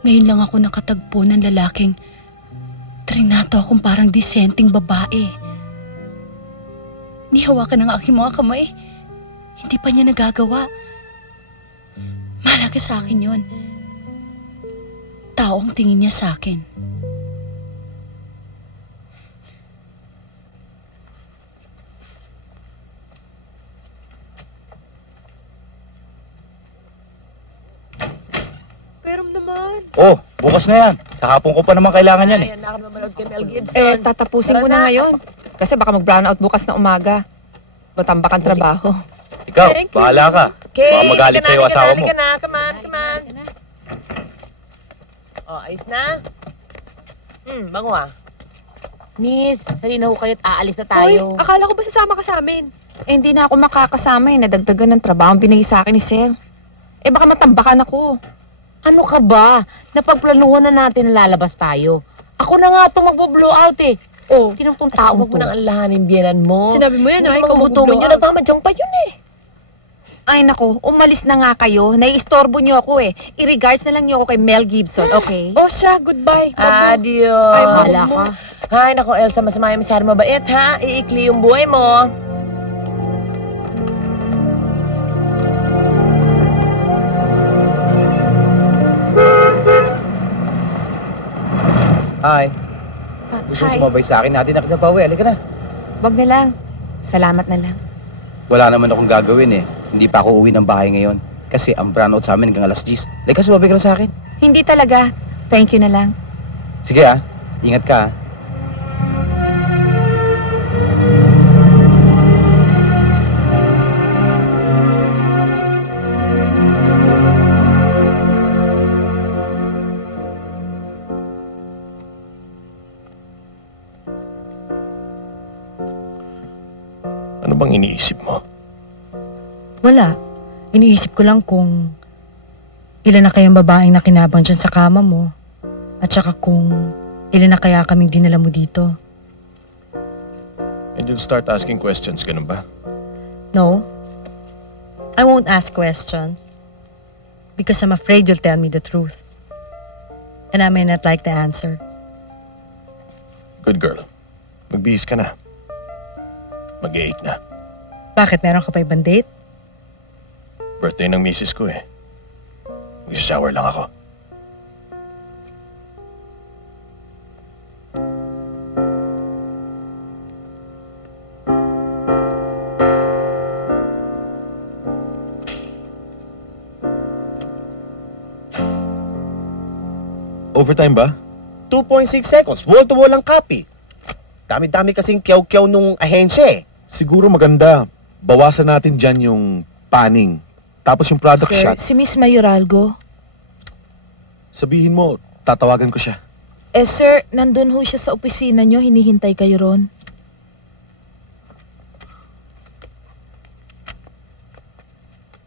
Ngayon lang ako nakatagpo ng lalaking trinato akong parang disenteng babae. Nihawakan ng aking mga kamay. Hindi pa niya nagagawa. Mahalaga sa akin yun. Tao ang tingin niya sa akin. Bukas na yan. Sa hapon ko pa naman kailangan yan eh. Manood kay Mel Gibson. Tatapusin ko na ngayon. Kasi baka mag-brownout bukas na umaga. Matambak ang trabaho. Ikaw, bahala ka. Baka magalit sa'yo asawa mo. Come on. Ayos na? Bango Miss, halina ho kayo't aalis na tayo. Akala ko ba sasama ka sa amin? Hindi na ako makakasama nadagdagan ng trabaho ang binigay sa akin ni Sir. Baka matambakan ako. Ano ka ba? Napagplanuhan na natin na lalabas tayo. Ako na nga ito magbo-blow out eh. Kinang tong tao mo nang alahanin biyanan mo. Sinabi mo yan ay, ikaw magbo-blow out. Nagmamadyang pa yun eh. Ay nako, umalis na nga kayo. Naiistorbo niyo ako eh. I-regards na lang niyo ako kay Mel Gibson, okay? Siya, goodbye. Adios. Ay, mahala ka. Hay, nako Elsa, masama yung masyadong mabait ha. Iikli yung buhay mo. Hi. Gusto mo sumabay sa akin? Natin na kita pa uwi. Halika na. Wag na lang. Salamat na lang. Wala naman akong gagawin eh. Hindi pa ako uwi ng bahay ngayon. Kasi ang brownout sa amin hanggang alas 10. Halika, sumabay ka na sa akin. Hindi talaga. Thank you na lang. Sige ah. Ingat ka ah. Ano bang iniisip mo? Wala. Iniisip ko lang kung ilan na kayang babaeng nakinabang dyan sa kama mo. At saka kung ilan na kaya kaming dinala mo dito. And you'll start asking questions, ganun ba? No. I won't ask questions. Because I'm afraid you'll tell me the truth. And I may not like the answer. Good girl. Magbihis ka na. Mag-8 na. Bakit? Meron ka pa ibang date? Birthday ng misis ko eh. Mag-shower lang ako. Overtime ba? 2.6 seconds. Wall-to-wall ang copy. Dami-dami kasing kyaw-kyaw nung ahensya eh. Siguro maganda. Bawasan natin dyan yung panning. Tapos yung product Sir, shot. si Miss Mayoralgo. Sabihin mo, tatawagan ko siya. Eh sir, nandun ho siya sa opisina nyo, hinihintay kayo ron.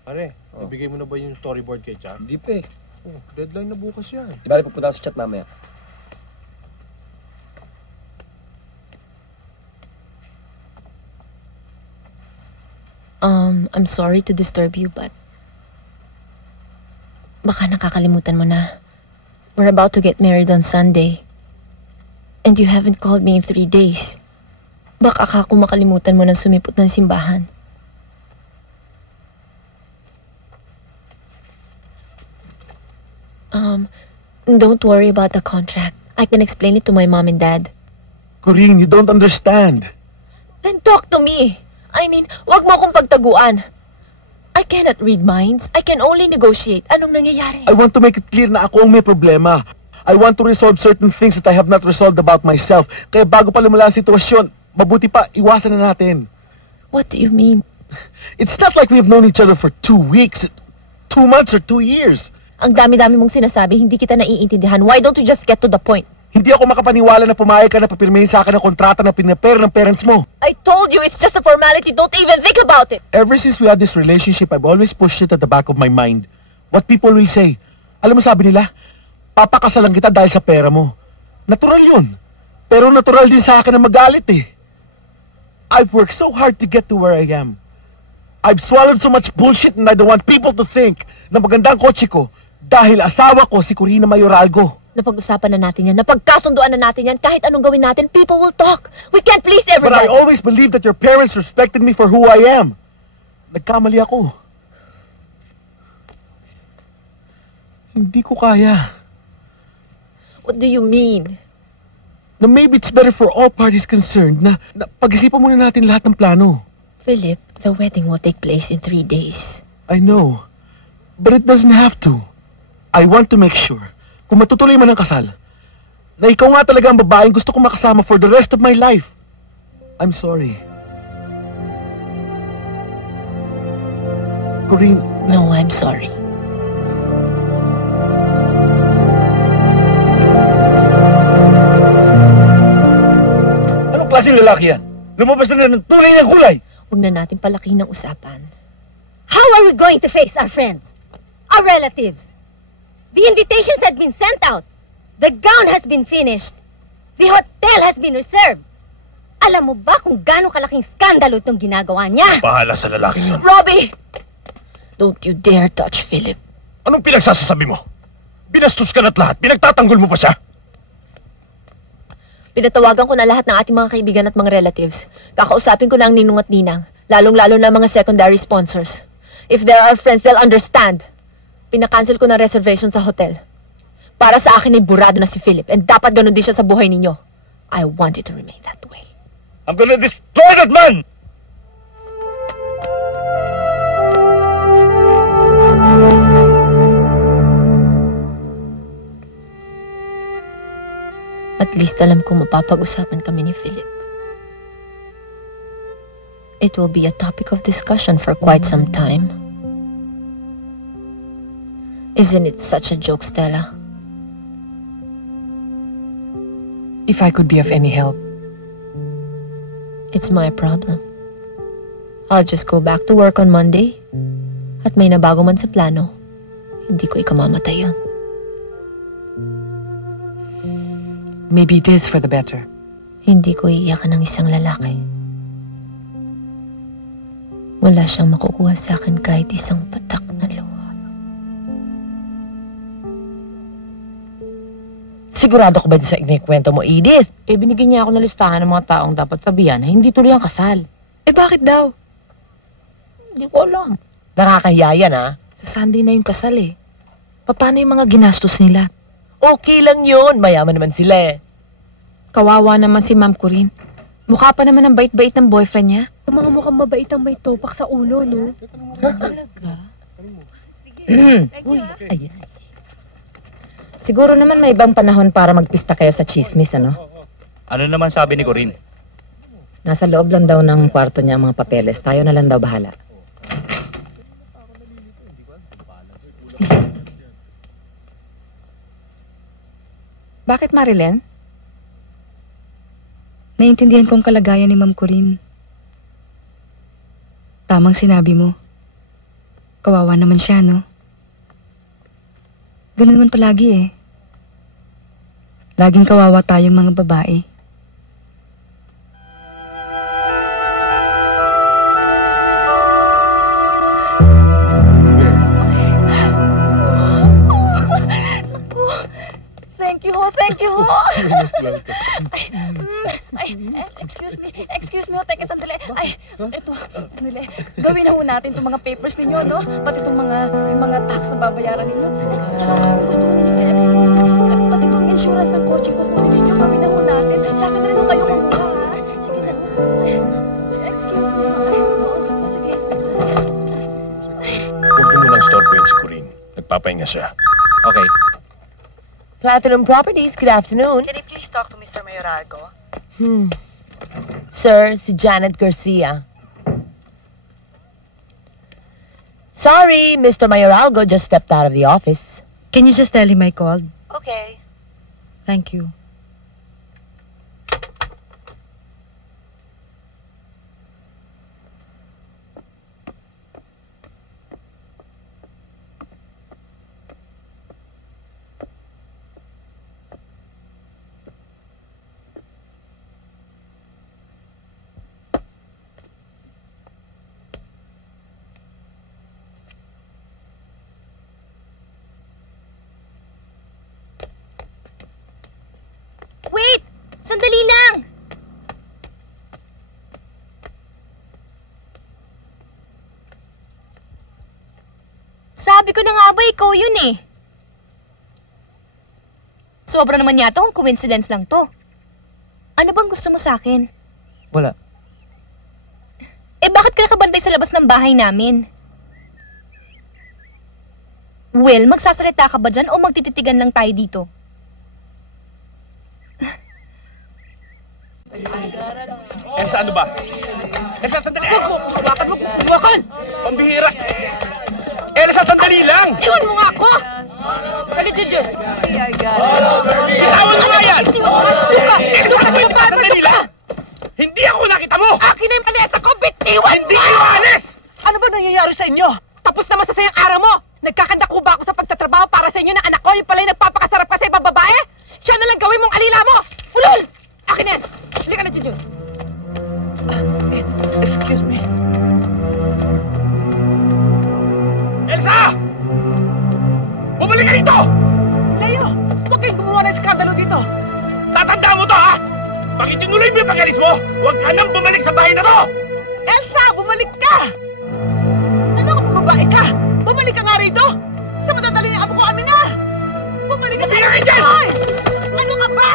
Pare, ibigay mo na ba yung storyboard kay Chan? Hindi pa eh. Oh, deadline na bukas yan. Di ba pupunta ako sa chat mamaya? I'm sorry to disturb you, but baka nakakalimutan mo na. We're about to get married on Sunday. And you haven't called me in 3 days. Baka ako makalimutan mo ng sumipot ng simbahan. Don't worry about the contract. I can explain it to my mom and dad. Corinne, you don't understand. Then talk to me. I mean, wag mo akong pagtaguan. I cannot read minds. I can only negotiate. Anong nangyayari? I want to make it clear na ako ang may problema. I want to resolve certain things that I have not resolved about myself. Kaya bago pa lumala ang sitwasyon, mabuti pa, iwasan na natin. What do you mean? It's not like we have known each other for 2 weeks, 2 months, or 2 years. Ang dami-dami mong sinasabi, hindi kita naiintindihan. Why don't you just get to the point? Hindi ako makapaniwala na pumayag ka na papirmahin sa akin ang kontrata na pinapera ng parents mo. I told you, it's just a formality. Don't even think about it. Ever since we had this relationship, I've always pushed it at the back of my mind. What people will say. Alam mo sabi nila, papakasalan kita dahil sa pera mo. Natural yun. Pero natural din sa akin na magalit eh. I've worked so hard to get to where I am. I've swallowed so much bullshit and I don't want people to think na maganda ang kotse ko dahil asawa ko si Corina Mayoralgo. Napag-usapan na natin yan. Napagkasunduan na natin yan. Kahit anong gawin natin, people will talk. We can't please everybody. But I always believed that your parents respected me for who I am. Nagkamali ako. Hindi ko kaya. What do you mean? Na maybe it's better for all parties concerned na pag-isipan muna natin lahat ng plano. Philip, the wedding will take place in 3 days. I know. But it doesn't have to. I want to make sure, kung matutuloy man ang kasal, na ikaw nga talaga ang babaeng gusto kong makasama for the rest of my life. I'm sorry. Corinne... No, I'm sorry. Anong klaseng lalaki yan? Lumabas na ng tunay ng kulay! Huwag na natin palakihin ang usapan. How are we going to face our friends? Our relatives? The invitations had been sent out. The gown has been finished. The hotel has been reserved. Alam mo ba kung gaano kalaking skandalo itong ginagawa niya? Bahala sa lalaking yun. Robbie! Don't you dare touch Philip. Anong pinagsasasabi mo? Binastos ka na't lahat. Pinagtatanggol mo pa siya. Pinatawagan ko na lahat ng ating mga kaibigan at mga relatives. Kakausapin ko na ang ninong at ninang. Lalong-lalo na mga secondary sponsors. If there are friends, they'll understand. Pinakancel ko na reservation sa hotel. Para sa akin ay burado na si Philip and dapat ganun din siya sa buhay ninyo. I want it to remain that way. I'm gonna destroy that man! At least alam ko mapapag-usapan kami ni Philip. It will be a topic of discussion for quite some time. Isn't it such a joke, Stella? If I could be of any help. It's my problem. I'll just go back to work on Monday. At may nabago man sa plano, hindi ko ikamamatay yun. Maybe it is for the better. Hindi ko iiyakan ng isang lalaki. Wala siyang makukuha sa akin kahit isang patak na luha. Sigurado ko ba din sa inikwento mo, Edith? Eh, binigyan niya ako ng listahan ng mga taong dapat sabihan na hindi tuloy ang kasal. Eh, bakit daw? Hindi ko alam. Nakakahiya yan, ha? Sa Sunday na yung kasal, eh. Paano yung mga ginastos nila? Okay lang yun. Mayaman naman sila, eh. Kawawa naman si Ma'am Corinne. Mukha pa naman ang bait-bait ng boyfriend niya. Yung mga mukhang mabait ang may topak sa ulo, no? Talaga? Uy, ayan. Siguro naman may ibang panahon para magpista kayo sa chismis, ano? Ano naman sabi ni Corinne? Nasa loob lang daw ng kwarto niya ang mga papeles. Tayo na lang daw bahala. Bakit, Marilyn? Naiintindihan kong kalagayan ni Ma'am Corinne. Tamang sinabi mo. Kawawa naman siya, no? Ganun naman palagi, eh. Laging kawawa tayong mga babae. Thank you ho. You're most welcome. Excuse me ho, teka sandali. Ay, eto, sandali. Gawin na ho natin itong mga papers ninyo, no? Pati itong mga tax na babayaran ninyo. Tsaka kung gusto ninyo, pati itong insurance ng kotse na kunin ninyo, gawin na ho natin. Sa akin na rin ho kayo kumuha, ha? Sige na ho. Excuse me. Sige. Huwag niyo munang storboyin si Corinne. Nagpapahinga siya. Okay. Platinum Properties, good afternoon. Can you please talk to Mr. Mayorazgo? Sir, si Janet Garcia. Sorry, Mr. Mayoralgo just stepped out of the office. Can you just tell him I called? Okay. Thank you. Wait! Sandali lang! Sabi ko na nga ba ikaw yun eh. Sobra naman yata kung coincidence lang to. Ano bang gusto mo sa akin? Wala. Eh bakit ka nakabantay sa labas ng bahay namin? Will, magsasalita ka ba dyan o magtititigan lang tayo dito? Elsa, ano ba? Elsa, sandali! Huwag mo! Hawakan! Pambihira! Elsa, sandali lang! Iwan mo nga ako! Dali, Jujun! Bitawan mo nga yan! Duka! Duka! Sandali lang! Hindi ako nakita mo! Akin na yung maleta ko! Bitiwan mo! Hindi kayo alis! Ano ba nangyayari sa inyo? Tapos naman sa sayang araw mo! Nagkakandako ba ako sa pagtatrabaho para sa inyo ng anak ko? Yung pala yung nagpapakasarap ka sa ibang babae? Siya na lang gawin mong alila mo! Ulol! Akin yan! Halika na, Jujun! Excuse me. Elsa! Bumalik ka dito! Leo! Huwag kayong gumawa ng skandalo dito! Tatanda mo to, ha? Pag itinuloy mo yung pag-alis mo, huwag ka nang bumalik sa bahay na to! Elsa! Bumalik ka! Ano ka, babae ka? Bumalik ka nga rito! Sa madadali ng apo ko, Amina! Bumalik ka Ano ka dyan? Ano ka ba?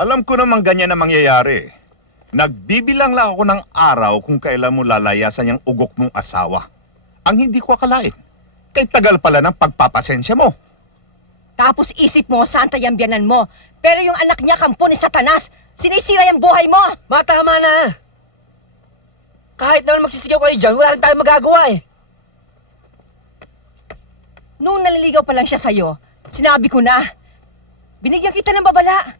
Alam ko naman ganyan na mangyayari. Nagbibilang lang ako ng araw kung kailan mo lalayasan yung ugok mong asawa. Ang hindi ko akalain. Kay tagal pala ng pagpapasensya mo. Tapos isip mo, saan tayambianan mo. Pero yung anak niya, kampo ni Satanas. Sinisira yung buhay mo. Tama na. Kahit naman magsisigaw kayo dyan, wala rin tayong magagawa eh. Nung naliligaw pa lang siya sa'yo, sinabi ko na, binigyan kita ng babala.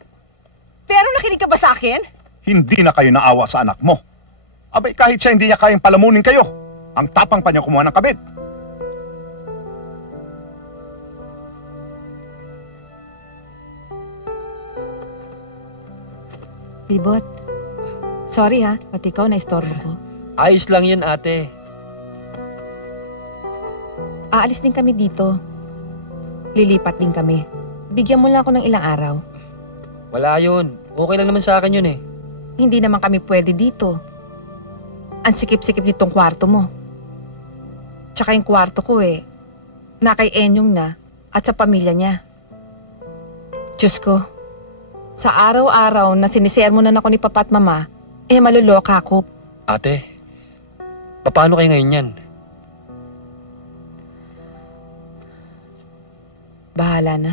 Pero nakinig ka ba sa akin? Hindi na kayo naawa sa anak mo. Abay, kahit siya hindi niya kayang palamunin kayo. Ang tapang pa niya kumuha ng kabit. Bibot, sorry ha, pati ikaw na-istorbo ko. Ayos lang yun, ate. Aalis din kami dito. Lilipat din kami. Bigyan mo lang ako ng ilang araw. Wala yun. Okay lang naman sa akin yun eh. Hindi naman kami pwede dito. Ang sikip-sikip nitong kwarto mo. Tsaka yung kwarto ko na kay Enyong na at sa pamilya niya. Diyos ko, sa araw-araw na sinisermonan ako ni Papa at Mama, maluloka ako. Ate, paano kayo ngayon yan? Bahala na.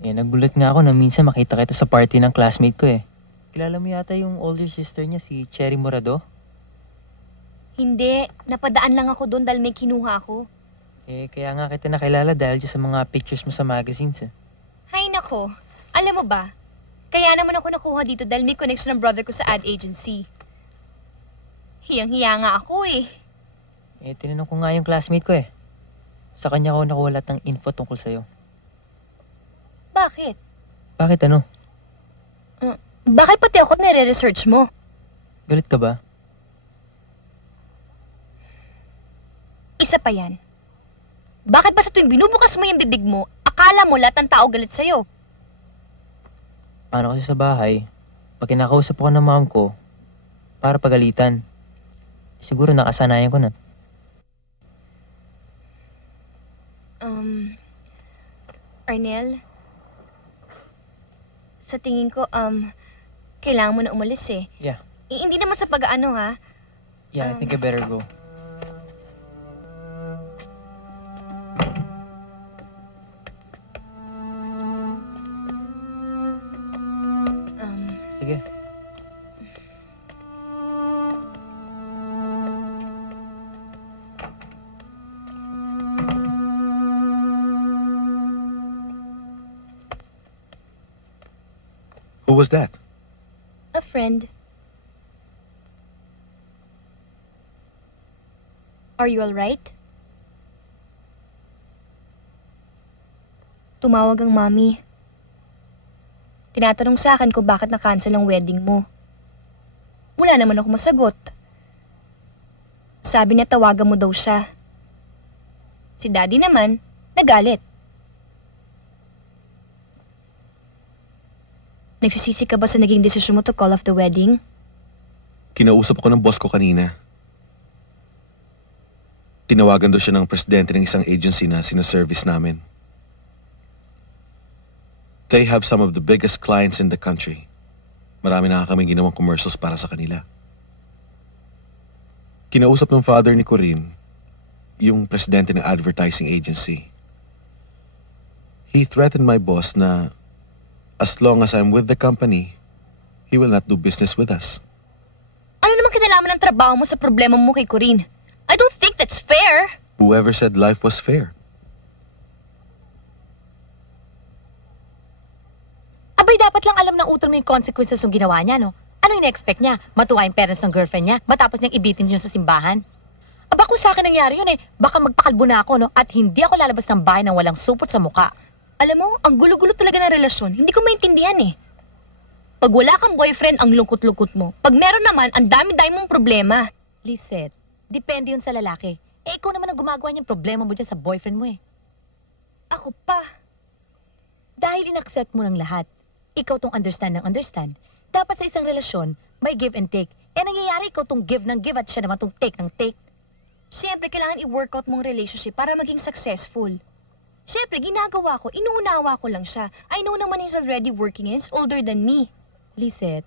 Nagulat nga ako na minsan makita kita sa party ng classmate ko eh. Kilala mo yata yung older sister niya, si Cherry Morado? Hindi, napadaan lang ako doon dahil may kinuha ako. Kaya nga kita nakilala dahil sa mga pictures mo sa magazines eh. Hay nako, alam mo ba, kaya naman ako nakuha dito dahil may connection ng brother ko sa ad agency. Hiyang-hiya nga ako eh. Tinanong ko nga yung classmate ko eh. Sa kanya ko nakuha lahat ng info tungkol sa'yo. Bakit? Bakit ano? Bakit pati ako nire-research mo? Galit ka ba? Isa pa yan. Bakit ba sa tuwing binubukas mo yung bibig mo, akala mo lahat ng tao galit sa'yo? Paano kasi sa bahay, pag kinakausap ko ng mom ko, para pagalitan. Siguro nakasanayan ko na. Arnel, sa tingin ko, kailangan mo na umalis eh. Yeah. Hindi naman sa pag-ano ha. Yeah, I think I better go. Sige. Who was that? A friend. Are you alright? Tumawag ang mami. Tinatanong sa akin kung bakit na-cancel ang wedding mo. Wala naman ako masagot. Sabi niya tawagan mo daw siya. Si daddy naman, nagalit. Nagsisisi ka ba sa naging desisyon mo to call off the wedding? Kinausap ko ng boss ko kanina. Tinawagan daw siya ng presidente ng isang agency na sinaservice namin. They have some of the biggest clients in the country. Marami na kaming ginawang commercials para sa kanila. Kinausap ng father ni Corinne, yung presidente ng advertising agency. He threatened my boss na as long as I'm with the company, he will not do business with us. Ano naman kinalaman ng trabaho mo sa problema mo kay Corinne? I don't think that's fair. Whoever said life was fair? Abay, dapat lang alam ng utol mo yung consequences ng ginawa niya, no? Ano yung na-expect niya? Matuwa yung parents ng girlfriend niya, matapos niyang ibitin yun sa simbahan? Aba, kung sa akin nangyari yun baka magpakalbo na ako, no? At hindi ako lalabas ng bahay nang walang supot sa muka. Alam mo, ang gulo-gulo talaga ng relasyon. Hindi ko maintindihan eh. Pag wala kang boyfriend, ang lungkot-lungkot mo. Pag meron naman, ang dami-dami mong problema. Lisette, depende yun sa lalaki. Ikaw naman ang gumagawa niyang problema mo dyan sa boyfriend mo Ako pa. Dahil in-accept mo ng lahat. Ikaw tong understand ng understand. Dapat sa isang relasyon, may give and take. Nangyayari ikaw tong give ng give at siya naman tong take ng take. Siyempre, kailangan i-workout mong relationship para maging successful. Siyempre, ginagawa ko, inuunawa ko lang siya. I know naman he's already working and he's older than me. Lisette,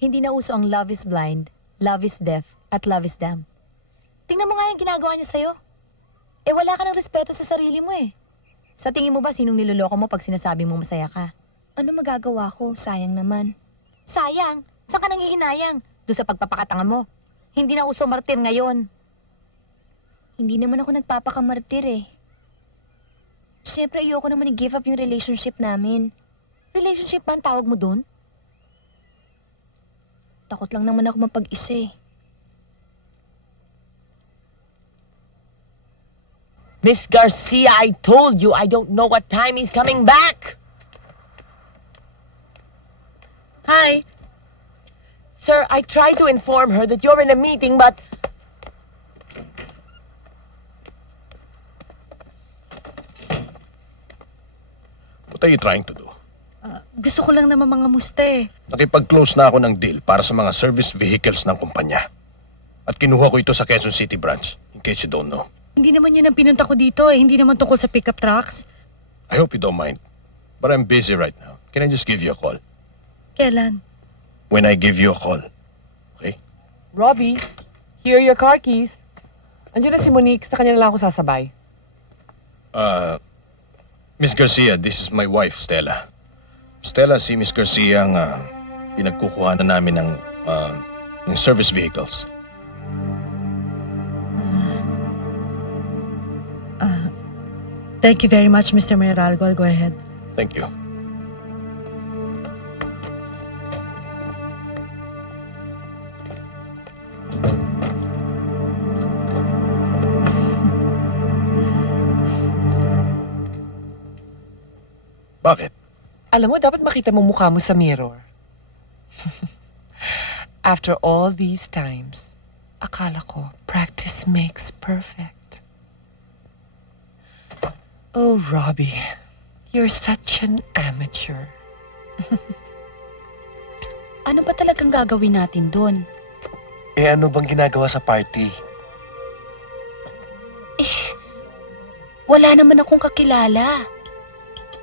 hindi na uso ang love is blind, love is deaf, at love is dumb. Tingnan mo nga yung ginagawa niya sa'yo. Eh, wala ka ng respeto sa sarili mo eh. Sa tingin mo ba sinong niloloko mo pag sinasabi mo masaya ka? Ano magagawa ko? Sayang naman. Sayang? Saan ka nanghihinayang? Doon sa pagpapakatanga mo. Hindi na uso martir ngayon. Hindi naman ako nagpapakamartir eh. Siyempre, ayoko naman i-give up yung relationship namin. Relationship ba ang tawag mo dun? Takot lang naman ako mapag-isa eh. Miss Garcia, I told you I don't know what time he's coming back. Hi. Sir, I tried to inform her that you're in a meeting, but... What are you trying to do? Gusto ko lang naman mga muste. Nakipag-close na ako ng deal para sa mga service vehicles ng kumpanya. At kinuha ko ito sa Quezon City branch, in case you don't know. Hindi naman yun ang pinunta ko dito eh. Hindi naman tungkol sa pickup trucks. I hope you don't mind. But I'm busy right now. Can I just give you a call? Kailan? When I give you a call. Okay? Robbie, here are your car keys. Andiyan na si Monique, sa kanya na lang ako sasabay. Miss Garcia, this is my wife, Stella. Stella, si Miss Garcia ang pinagkukuhanan namin ng service vehicles. Thank you very much, Mr. Mayoralgo. I'll go ahead. Thank you. Bakit? Alam mo, dapat makita mo mukha mo sa mirror. After all these times, akala ko, practice makes perfect. Oh, Robbie, you're such an amateur. Ano ba talagang gagawin natin doon? Eh, ano bang ginagawa sa party? Wala naman akong kakilala.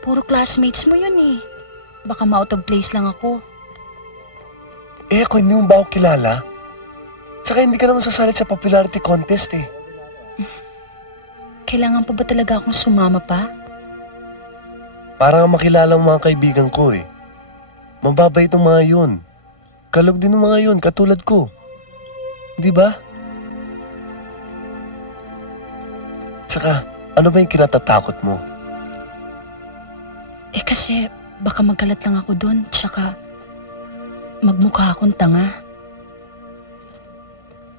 Puro classmates mo yun eh. Baka ma-out of place lang ako. Eh, ako hindi mo ba ako kilala? Tsaka hindi ka naman sasalit sa popularity contest eh. Kailangan pa ba talaga akong sumama pa? Para makilala ang mga kaibigan ko eh. Mababait ang mga yun. Kalog din ang mga yun, katulad ko. Di ba? Tsaka, ano ba yung kinatatakot mo? Eh kasi, baka magkalat lang ako doon, tsaka magmukha akong tanga.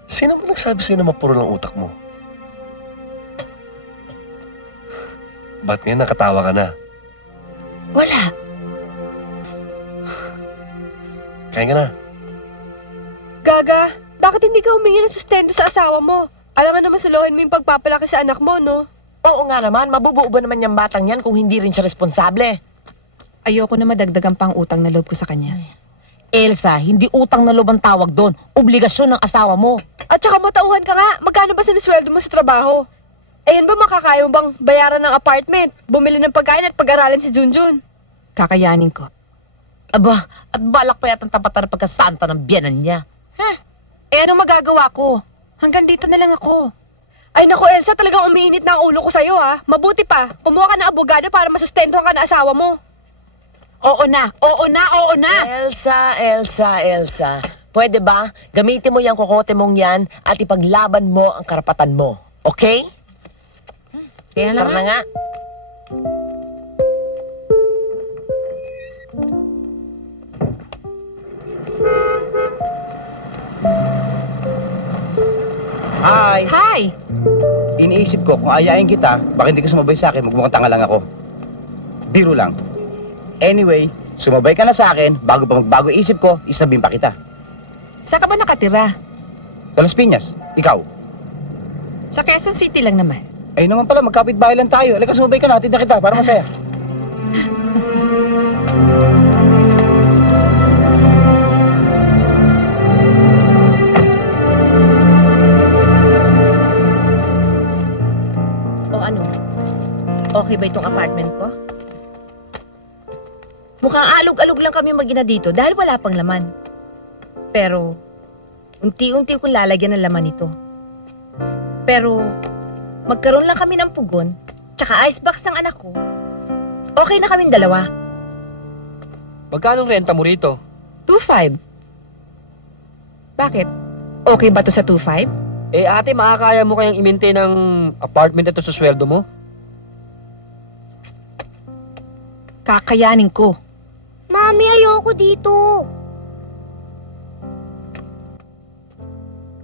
Sino ba nagsabi sa'yo na mapuro lang utak mo? Ba't ngayon nakatawa ka na? Wala. Kain ka na. Gaga, bakit hindi ka humingi ng sustento sa asawa mo? Alam nga naman suluhin mo yung pagpapalaki sa anak mo, no? Oo nga naman, mabubuo ba naman yung batang yan kung hindi rin siya responsable? Ayoko na madagdagan pang utang na loob ko sa kanya. Elsa, hindi utang na loob ang tawag doon. Obligasyon ng asawa mo. At saka matauhan ka nga, magkano ba sinisweldo mo sa trabaho? Ayan ba makakaya mo bang bayaran ng apartment, bumili ng pagkain at pag-aralan si Junjun? Kakayanin ko. Aba, at balak pa yatang tapatan ng pagkasanta ng biyanan niya. Eh anong magagawa ko? Hanggang dito na lang ako. Ay naku Elsa, talagang umiinit na ang ulo ko sa'yo ha. Mabuti pa, kumuha ka ng abogado para masustentuhan ka na asawa mo. Oo na! Elsa. Pwede ba? Gamitin mo yung kokote mong yan at ipaglaban mo ang karapatan mo. Okay? Kaya na nga. Hi! Hi! Iniisip ko, kung ayain kita, baka hindi ka sumabay sa akin, magmukhang tanga lang ako. Biro lang. Anyway, sumabay ka na sa akin, bago pa magbago isip ko, isabing pa kita. Saan ka ba nakatira? Sa Las Piñas, ikaw? Sa Quezon City lang naman. Ay naman pala, magkapit-bahay lang tayo. Halika, sumabay ka natin na kita, para masaya. Okay ba itong apartment ko? Mukhang alog-alog lang kami mag-ina dito dahil wala pang laman. Pero, unti-unti kong lalagyan ng laman ito. Pero, magkaroon lang kami ng pugon, tsaka icebox ng anak ko, okay na kaming dalawa. Magkano renta mo rito? 2.5. Bakit? Okay ba to sa 2.5? Eh ate, makakaya mo kayang i-maintain ng apartment ito sa sweldo mo? Kakayanin ko. Mami, ayoko dito.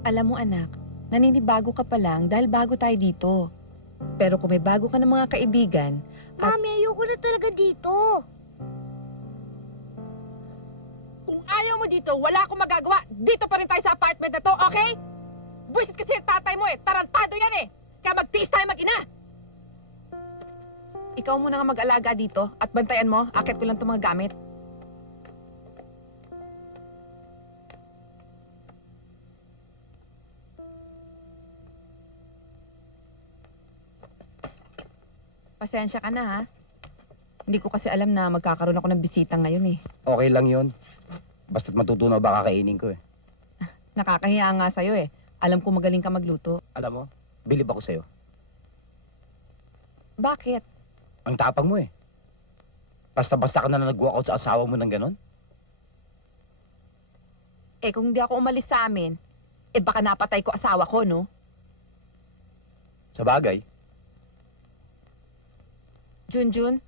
Alam mo anak, naninibago ka pa lang dahil bago tayo dito. Pero kung may bago ka ng mga kaibigan... Mami, ayoko na talaga dito. Kung ayaw mo dito, wala akong magagawa. Dito pa rin tayo sa apartment na to, okay? Buwisit kasi yung tatay mo eh. Tarantado yan eh. Kaya magtiis tayo mag-ina. Ikaw muna nga mag-alaga dito at bantayan mo, akit ko lang itong mga gamit. Pasensya ka na ha. Hindi ko kasi alam na magkakaroon ako ng bisita ngayon eh. Okay lang yun. Basta't matutunaw ba kakainin ko eh. Nakakahiya nga sa'yo eh. Alam ko magaling ka magluto. Alam mo, bilib ako sa'yo. Bakit? Ang tapang mo eh. Basta-basta ka na nag-walk out sa asawa mo ng ganon? Eh kung hindi ako umalis sa amin, eh baka napatay ko asawa ko, no? Sa bagay. Junjun,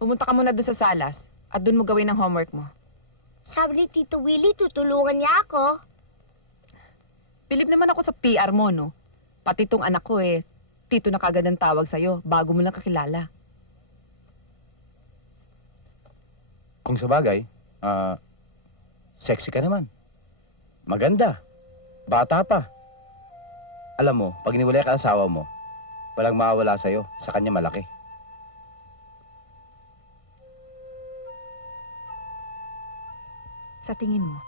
pumunta ka muna doon sa salas at doon mo gawin ang homework mo. Sabi ni Tito Willie, tutulungan niya ako. Bilib naman ako sa PR mo, no? Pati tong anak ko eh, Tito na kagad ang tawag sa'yo bago mo lang kakilala. Kung sa bagay, sexy ka naman. Maganda. Bata pa. Alam mo, pag iniwalay ka ang asawa mo, walang mawawala sa'yo, sa kanya malaki. Sa tingin mo?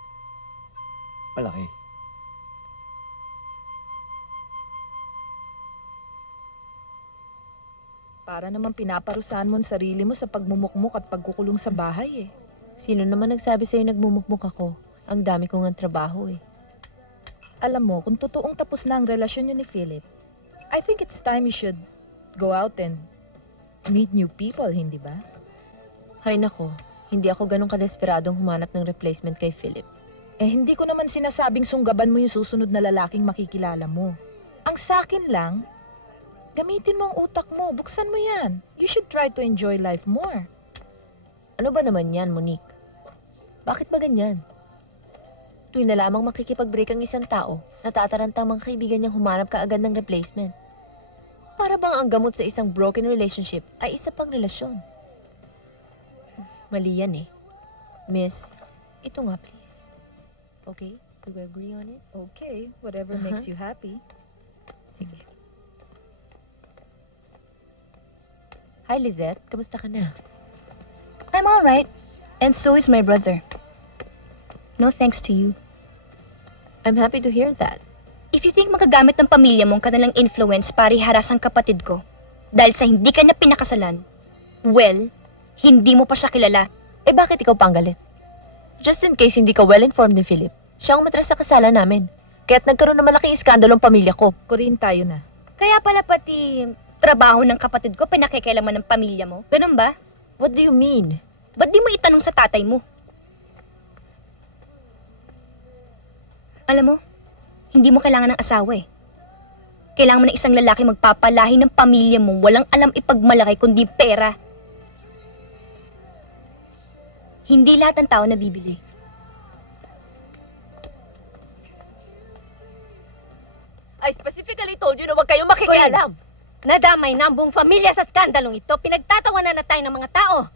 Malaki. Para naman pinaparusahan mo ang sarili mo sa pagmumukmuk at pagkukulong sa bahay eh. Sino naman nagsabi sa'yo nagmumukmuk ako? Ang dami kong ang trabaho eh. Alam mo, kung totoong tapos na ang relasyon niyo ni Philip, I think it's time you should go out and meet new people, hindi ba? Hay nako, hindi ako ganun kadesperadong humanap ng replacement kay Philip. Eh hindi ko naman sinasabing sunggaban mo yung susunod na lalaking makikilala mo. Ang sakin lang, gamitin mo ang utak mo, buksan mo yan. You should try to enjoy life more. Ano ba naman yan, Monique? Bakit ba ganyan? Tuwing na lamang makikipag-break ang isang tao, natatarantang mga kaibigan niyang humanap kaagad ng replacement. Para bang ang gamot sa isang broken relationship ay isa pang relasyon. Mali yan eh. Miss, ito nga please. Okay? Do we agree on it? Okay, whatever makes you happy. Sige. Hi, Lizette. Kamusta ka na? I'm all right. And so is my brother. No thanks to you. I'm happy to hear that. If you think magagamit ng pamilya mo ang kanilang influence para iharas ang kapatid ko dahil sa hindi ka niya pinakasalan, well, hindi mo pa siya kilala. Eh bakit ikaw panggalit? Just in case hindi ka well-informed ni Philip, siya ang matras sa kasalan namin. Kaya't nagkaroon ng malaking iskandalo ang pamilya ko. Kurin tayo na. Kaya pala pati trabaho ng kapatid ko pinakikialaman ng pamilya mo. Ganun ba? What do you mean? Ba't di mo itanong sa tatay mo? Alam mo, hindi mo kailangan ng asawa eh. Kailangan mo ng isang lalaki magpapalahi ng pamilya mo, walang alam ipagmalaki kundi pera. Hindi lahat ng tao nabibili. I specifically told you na huwag kayong makikialam. Nadamay na ang buong pamilya sa skandalong ito. Pinagtatawanan na tayo ng mga tao.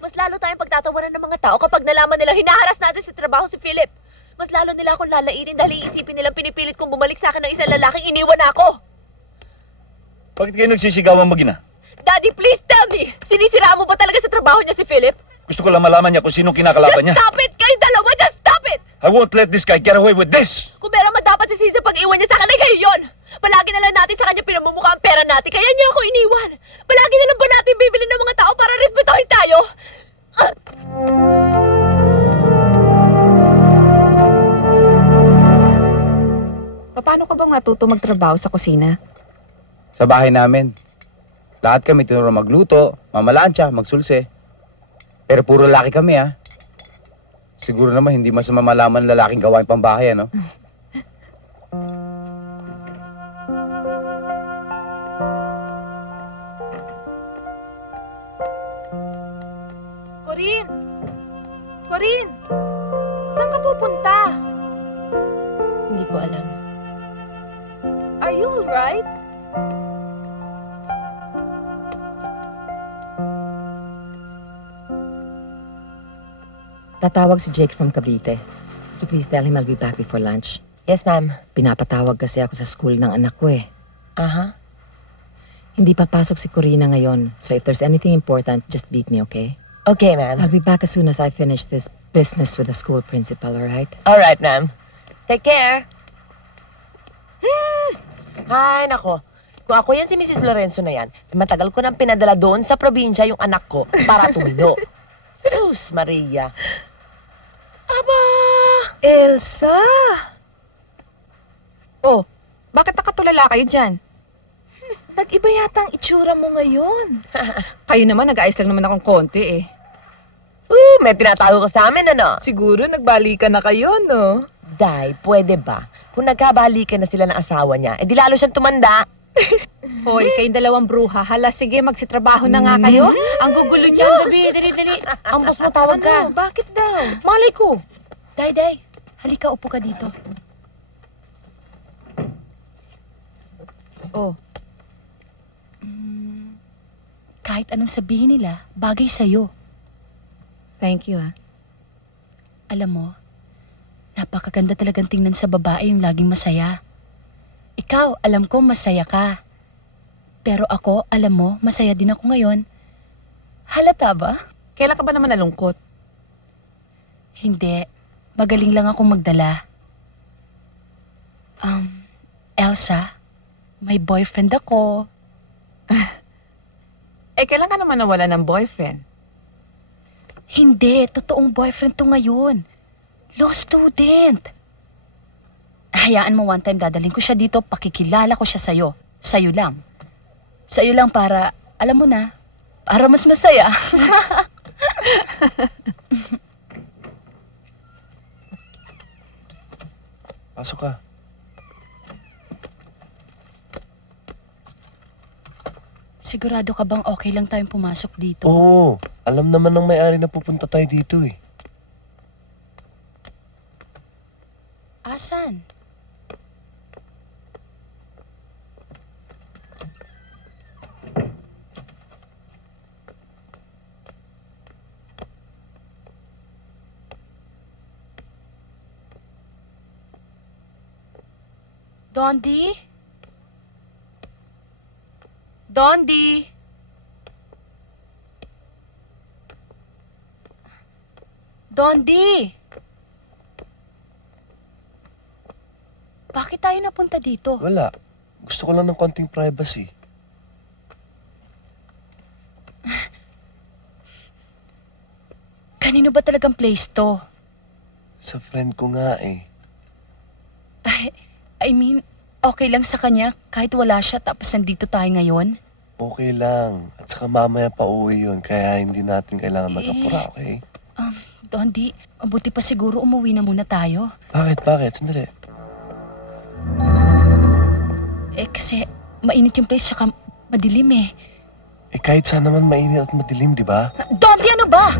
Mas lalo tayong pagtatawanan ng mga tao kapag nalaman nila hinaharas natin sa trabaho si Philip. Mas lalo nila akong lalainin dahil iisipin nilang pinipilit kong bumalik sa akin ng isang lalaking iniwan ako. Bakit kayo nagsisigawan mag-ina? Daddy, please tell me! Sinisiraan mo ba talaga sa trabaho niya si Philip? Gusto ko lang malaman niya kung sino kinakalaban niya. Just stop it! Kayong dalawa, just stop it! I won't let this guy get away with this! Kung meron man dapat sisisi pag iwan niya sa akin ay ngayon! Palagi na lang natin sa kanya pinamumukha ang pera natin, kaya niya ako iniwan. Palagi na lang ba natin bibili ng mga tao para respetuhin tayo? Paano ka bang natuto magtrabaho sa kusina? Sa bahay namin. Lahat kami tinuro magluto, mamalansya, magsulse. Pero puro lalaki kami, ha? Siguro naman hindi masama malaman ng lalaking gawain pambahay, ano? Corinne! Corinne! Saan ka pupunta? Hindi ko alam. Are you alright? Tatawag si Jake from Cavite. Could you please tell him I'll be back before lunch? Yes, ma'am. Pinapatawag kasi ako sa school ng anak ko eh. Aha. Hindi papasok si Corina ngayon. So if there's anything important, just beat me, okay? Okay, ma'am. I'll be back as soon as I finish this business with the school principal, alright? Alright, ma'am. Take care. Ay, nako. Kung ako yan si Mrs. Lorenzo na yan, matagal ko nang pinadala doon sa probinsya yung anak ko para tumino. Sus, Maria. Aba! Elsa! Oh, bakit nakatulala kayo dyan? Nag-iba yata ang itsura mo ngayon. Kayo naman, nag-aayos lang naman akong konti eh. May tinatago ka sa amin, ano? Siguro nagbalikan na kayo, no? Day, pwede ba? Kung nagkabalikan na sila ng asawa niya, di lalo siyang tumanda. Hoy, kayong dalawang bruha. Hala, sige, magsitrabaho na nga kayo. Ang gugulo niyo. Dali. Ang boss mo tawag ka. Ano? Bakit daw? Malay ko. Day, halika, upo ka dito. Oh. Kahit anong sabihin nila, bagay sa'yo. Thank you, ha. Alam mo, napakaganda talagang tingnan sa babae yung laging masaya. Ikaw, alam ko masaya ka. Pero ako, alam mo, masaya din ako ngayon. Halata ba? Kailan ka ba naman nalungkot? Hindi. Magaling lang akong magdala. Elsa, may boyfriend ako. Kailan ka naman nawala ng boyfriend? Hindi, totoong boyfriend to ngayon. Law student. Hayaan mo one time dadalhin ko siya dito, pakikilala ko siya sa'yo. Sa'yo lang. Sa'yo lang para, alam mo na, para mas masaya. Pasok ka. Sigurado ka bang okay lang tayong pumasok dito? Oo, alam naman ng may-ari na pupunta tayo dito eh. Asan? Dondi? Dondi? Dondi? Bakit tayo napunta dito? Wala. Gusto ko lang ng konting privacy. Kanino ba talagang place to? Sa friend ko nga eh. I mean, okay lang sa kanya kahit wala siya tapos nandito tayo ngayon? Okay lang. At saka mamaya pa uwi yun, kaya hindi natin kailangan mag-apura, okay? Dondi, mabuti pa siguro umuwi na muna tayo. Bakit? Sandali. Kasi mainit yung place saka madilim eh. Kahit saan naman mainit at madilim, di ba? Dondi, ano ba?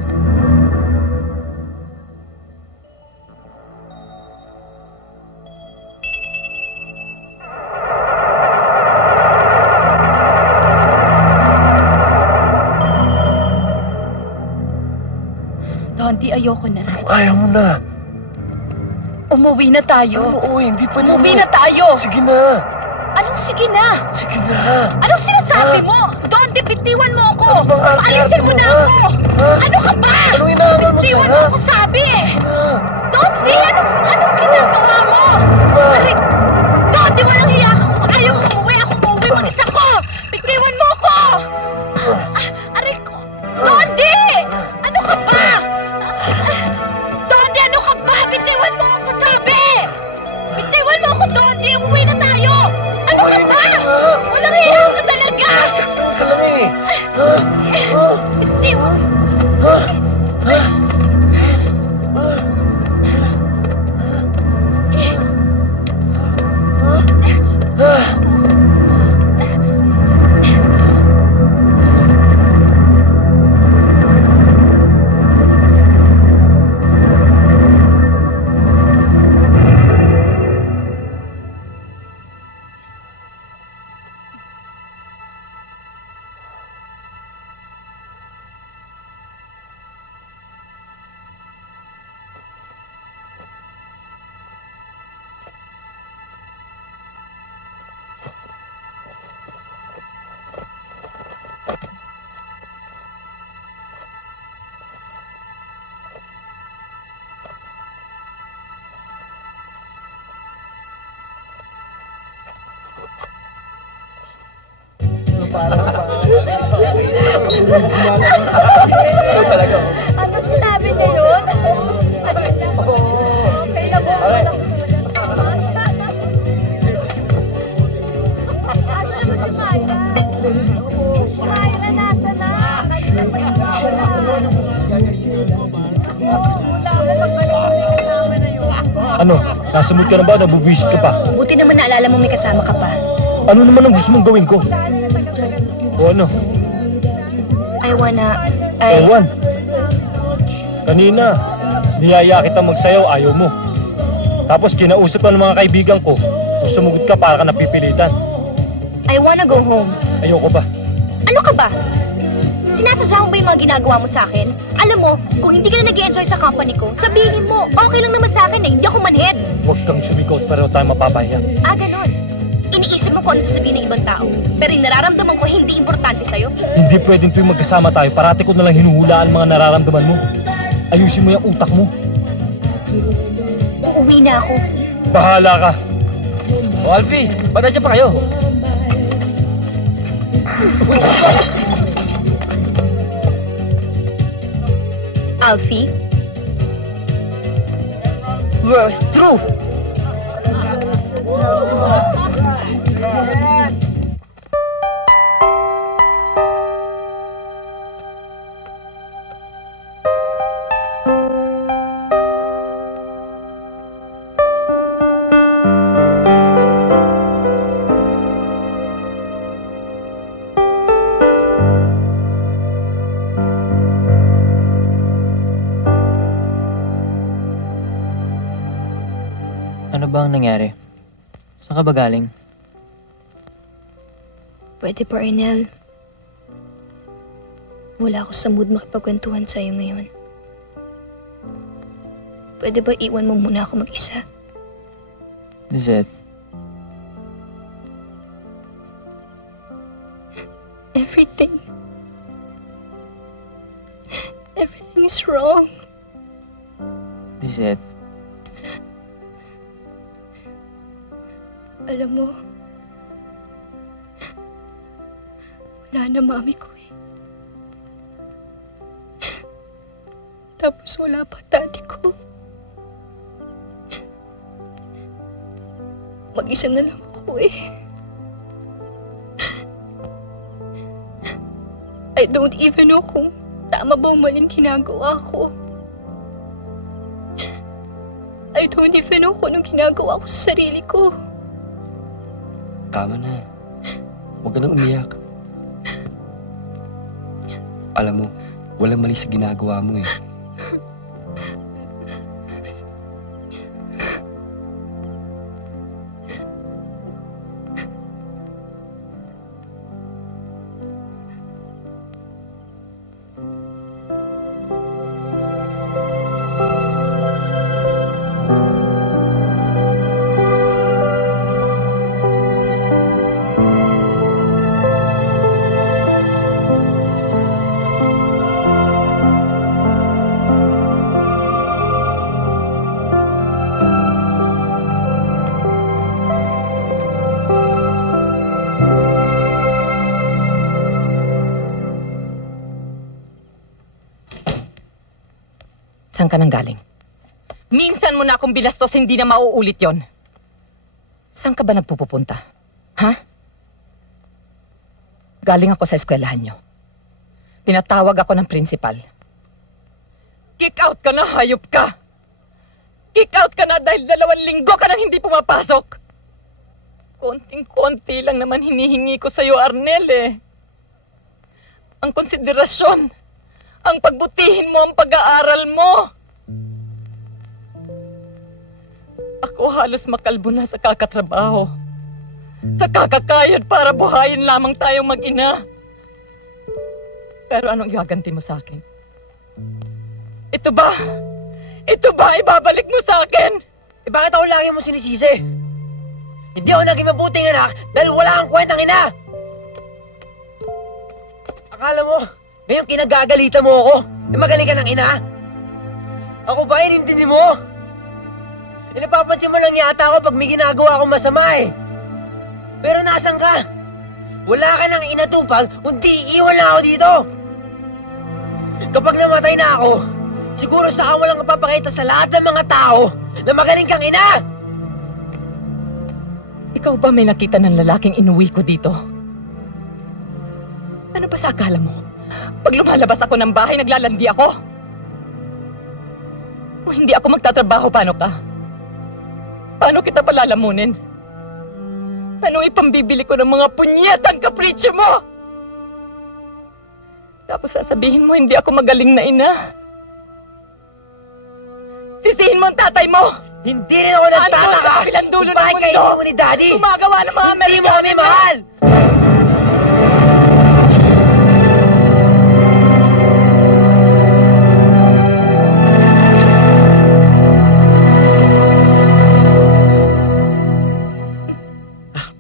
Dondi, ayoko na. Ayaw mo na. Umuwi na tayo. Hindi pa na. Umuwi na tayo. Sige na. Anong sige na? Sige na. Anong sinasabi mo? Dondi, bitiwan mo ako. Paalisin mo na ako. Ano ka ba? Bitiwan mo ako, sabi eh. Dondi, anong ginagawa mo? Dondi, walang hiya ka. Kung ayaw mo umuwi, ako umuwi. Mag-isa ko. Bitiwan mo ako. Ano sinabi niya yun? Ano? Nasa mood ka na ba? Nabubwisit ka pa? Buti naman naalala mo may kasama ka pa. Ano naman ang gusto mong gawin ko? O ano? Ewan. Kanina, niyaya kita magsayaw, ayaw mo. Tapos kinausap ka ng mga kaibigan ko. Sumugot ka para ka napipilitan. I wanna go home. Ayoko ba? Ano ka ba? Sinasadya mo ba yung mga ginagawa mo sa akin? Alam mo, kung hindi ka na nag-i-enjoy sa company ko, sabihin mo, okay lang naman sa akin hindi ako manhid. Huwag kang sumigaw at pareho tayo mapapahiya. Ganon. Iniisip mo kung ano sasabihin ng ibang tao. Pero yung nararamdaman ko hindi importante sa'yo. Hindi pwedeng tuwing magkasama tayo, parati ko nalang hinuhulaan mga nararamdaman mo. Ayusin mo yung utak mo. Uuwi na ako. Bahala ka. O Alfie, ba't nandiyan pa kayo? Alfie? We're through! Ano ba ang nangyari? Saan ka ba galing? Pwede pa, Arnel. Wala ako sa mood makipagkwentuhan sa'yo ngayon. Pwede ba iwan mo muna ako mag-isa? Lizette, Everything is wrong. Lizette, Alam mo, wala na mami ko eh. Tapos wala pa daddy ko. Mag-isa na lang ako eh. I don't even know kung tama ba o maling ginagawa ko. I don't even know kung anong ginagawa ko sa sarili ko. Tama na. Huwag ka nang umiyak. Alam mo, walang mali sa ginagawa mo eh. Saan ka nang galing? Minsan mo na akong binastos, hindi na mauulit yon. Saan ka ba nagpupunta? Ha? Galing ako sa eskwelahan nyo. Pinatawag ako ng principal. Kick out ka na, hayop ka! Kick out ka na dahil 2 linggo ka nang hindi pumapasok! Konting-konti lang naman hinihingi ko sa'yo, Arnel eh. Ang konsiderasyon, ang pagbutihin mo ang pag-aaral mo. Ako halos makalbo na sa kakatrabaho. Sa kakakayod para buhayin lamang tayong mag-ina. Pero anong igaganti mo sa akin? Ito ba ibabalik mo sa akin? Eh bakit ako lagi mo sinisisi? Hindi ako naging mabuting anak dahil wala kang kwentang ina! Akala mo, ngayon kinagagalitan mo ako? Magaling ka ng ina? Ako ba, inintindi mo? Napapansin mo lang yata ako pag may ginagawa akong masama eh. Pero nasan ka? Wala ka nang inatupag, kundi iwan lang ako dito. Kapag namatay na ako, siguro saka mo lang mapapakita sa lahat ng mga tao na magaling kang ina! Ikaw ba may nakita ng lalaking inuwi ko dito? Ano ba sa akala mo? Pag lumalabas ako ng bahay, naglalandi ako? Kung hindi ako magtatrabaho, paano ka? Paano kita palalamunin? Ano ipambibili ko ng mga punyetang kapritsyo mo? Tapos sasabihin mo, hindi ako magaling na ina. Sisihin mo ang tatay mo! Hindi rin ako nagtataka! Sa kabilang dulo ng Bakit mundo! kayo mo ni Daddy? Gumagawa ng mga Hindi mo kami mahal!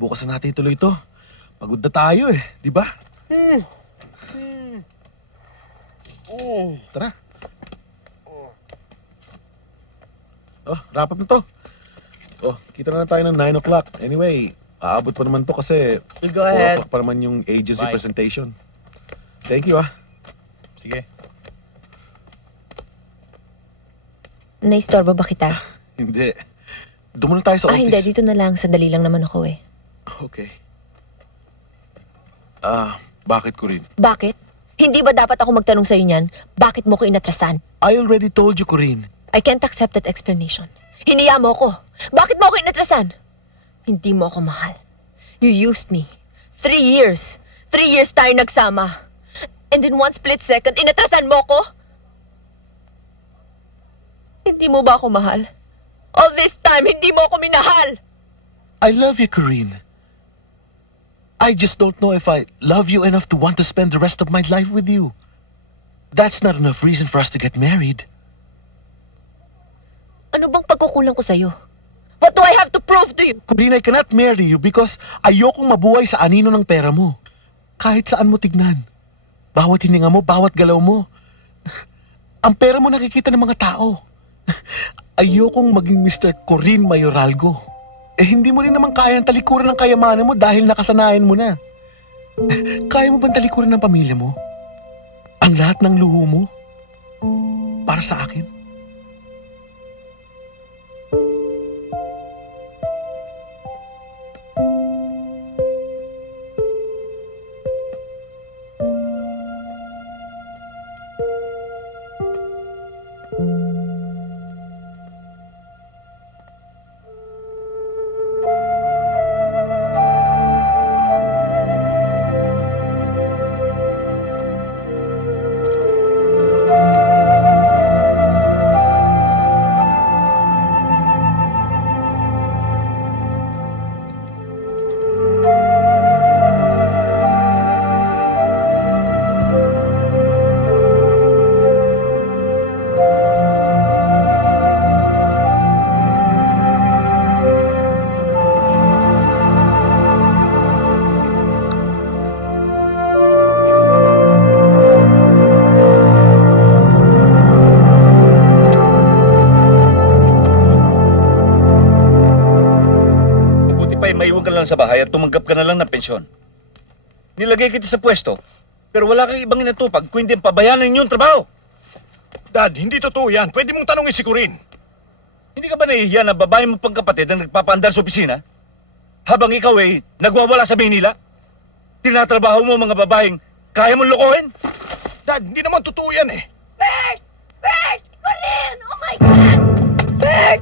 Bukas na natin ituloy ito. Pagod na tayo eh, di ba? Tara. Oh, wrap up na to. Oh, kita na tayo ng 9 o'clock. Anyway, aabot pa naman to kasi We'll go ahead. 4 o'clock pa naman yung agency Bye. presentation. Thank you ah. Sige. Naistorbo ba kita? Hindi. Doon muna tayo sa office. Hindi. Dito na lang. Sandali lang naman ako eh. Okay. Bakit ko rin? Bakit? Hindi ba dapat ako magtanong sa'yo niyan? Bakit mo ko inatrasan? I already told you, Corinne. I can't accept that explanation. Hiniya mo ako. Bakit mo ako inatrasan? Hindi mo ako mahal. You used me. 3 years. 3 years tayo nagsama. And in one split second, inatrasan mo ako? Hindi mo ba ako mahal? All this time, hindi mo ako minahal. I love you, Corinne. I just don't know if I love you enough to want to spend the rest of my life with you. That's not enough reason for us to get married. Ano bang pagkukulang ko sa'yo? What do I have to prove to you? Corinne, I cannot marry you because ayokong mabuhay sa anino ng pera mo. Kahit saan mo tignan. Bawat hininga mo, bawat galaw mo. Ang pera mo nakikita ng mga tao. Ayokong maging Mr. Corinne Mayoralgo. Hindi mo rin naman kaya ang talikuran ng kayamanan mo dahil nakasanayan mo na. Kaya mo bang talikuran ng pamilya mo? Ang lahat ng luho mo? Para sa akin? Sa bahay at tumanggap ka na lang ng pensyon. Nilagay kita sa pwesto, pero wala kang ibang inatupag kung hindi pabayanan yung trabaho. Dad, hindi totoo yan. Pwede mong tanongin si Corinne. Hindi ka ba nahihiya na babae mo pang kapatid na nagpapaandar sa opisina? Habang ikaw ay nagwawala sa Maynila? Tinatrabaho mo mga babaeng kaya mong lokohin? Dad, hindi naman totoo yan eh. Bert! Bert! Corinne! Oh my God! Bert!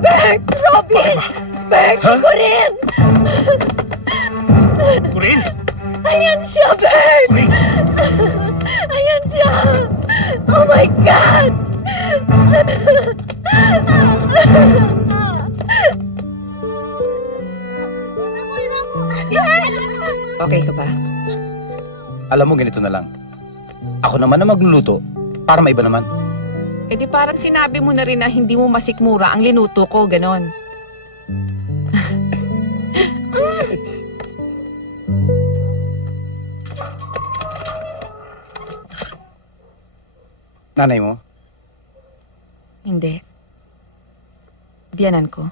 Bert! Robin! Bert! Huh? Corinne! Corinne? Ayan siya, Bert! Corinne? Ayan siya! Oh my God! Okay ka ba? Alam mo, ganito na lang. Ako naman na magluluto para maiba naman. Eh di parang sinabi mo na rin na hindi mo masikmura ang linuto ko, ganon. Nanay mo? Hindi. Biyanan ko.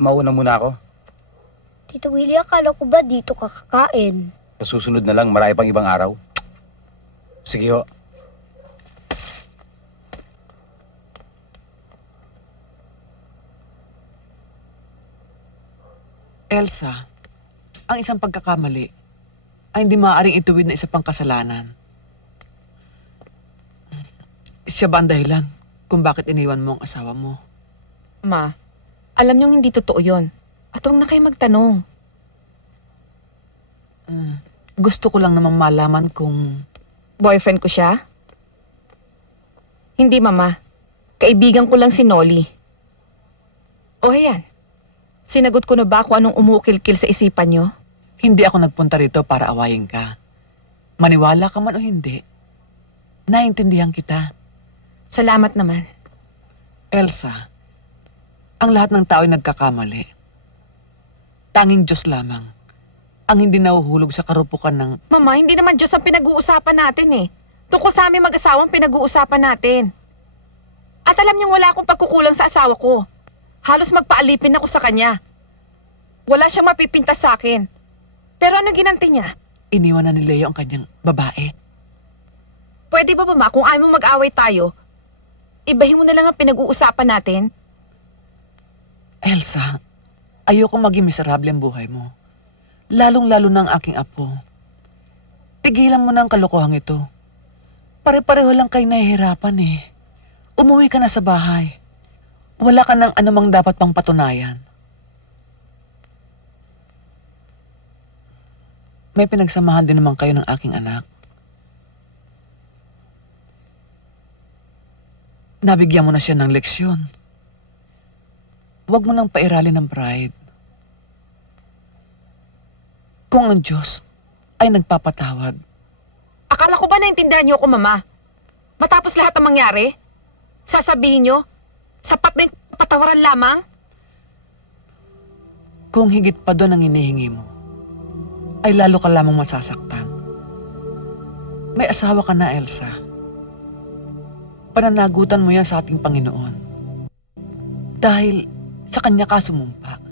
Mauna muna ako. Tito Willie, akala ko ba dito kakakain? Sa susunod na lang, marami pang ibang araw. Sige ho. Elsa, ang isang pagkakamali ay hindi maaaring ituwid na isa pang kasalanan. Siya ba ang dahilan kung bakit iniwan mo ang asawa mo? Ma, alam niyong hindi totoo yon. At huwag na kayo magtanong. Gusto ko lang namang malaman kung... Boyfriend ko siya? Hindi, Mama. Kaibigan ko lang si Nolly. O ayan. Sinagot ko na ba kung anong umukil-kil sa isipan niyo? Hindi ako nagpunta rito para awayin ka. Maniwala ka man o hindi, naiintindihan kita. Salamat naman. Elsa, ang lahat ng tao ay nagkakamali. Tanging Diyos lamang ang hindi nahuhulog sa karupukan ng... Mama, hindi naman Diyos ang pinag-uusapan natin eh. Tungkol sa aming mag-asawang pinag-uusapan natin. At alam niyang wala akong pagkukulang sa asawa ko. Halos magpaalipin ako sa kanya. Wala siyang mapipintas sa akin. Pero anong ginanti niya? Iniwan na ni Leo ang kanyang babae. Pwede ba, Mama, kung ayaw mo mag-away tayo, ibahin mo na lang ang pinag-uusapan natin? Elsa, ayokong maging miserable ang buhay mo. Lalong-lalo na ang aking apo. Pigilan mo na ang kalokohang ito. Pare-pareho lang kayo nahihirapan eh. Umuwi ka na sa bahay. Wala ka ng anumang dapat pang patunayan. May pinagsamahan din naman kayo ng aking anak. Nabigyan mo na siya ng leksyon. Huwag mo nang pairalin ng pride. Kung ang Diyos ay nagpapatawad. Akala ko ba naintindihan niyo ako, Mama? Matapos lahat ng mangyari, sasabihin niyo, sapat na yung patawaran lamang? Kung higit pa doon ang hinihingi mo, ay lalo ka lamang masasaktan. May asawa ka na, Elsa. Pananagutan mo yan sa ating Panginoon. Dahil sa kanya ka sumumpa.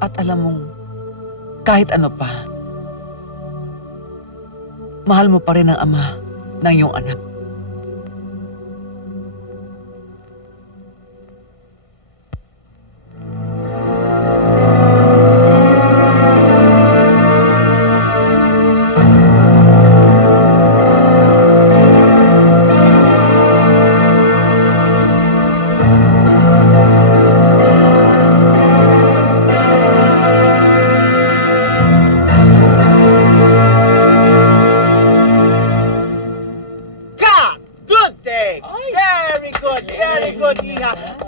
At alam mong, kahit ano pa, mahal mo pa rin ang ama ng iyong anak.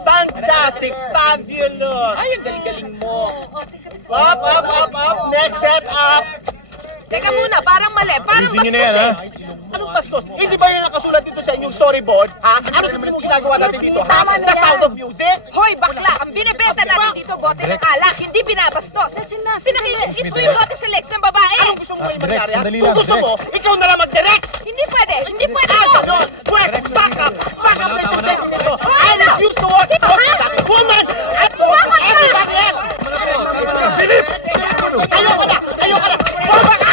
Fantastic! Fabulous! Ay, ang galing-galing mo. Up! Next set up! Teka muna, parang mali. Parang Ayusin niyo na yan, ha? Anong bastos? Hindi ba yan nakasulat dito sa inyong storyboard? Ha? Ano naman yung ginagawa natin dito, ha? Tama na The yan. Sound of Music? Hoy, bakla! Ang binibenta natin dito, bote ng alak, hindi binabastos. Pinakikis mo yung hottest select ng babae. Anong gusto mo kayo mangyari, ha? Kung gusto mo, ikaw na lang mag-direct! Hindi pwede! Hindi pwede! Ganon! Pwede! Back up na ito nito! I refuse to watch that woman at everybody else! Philip! Ayoko na! Baba ka!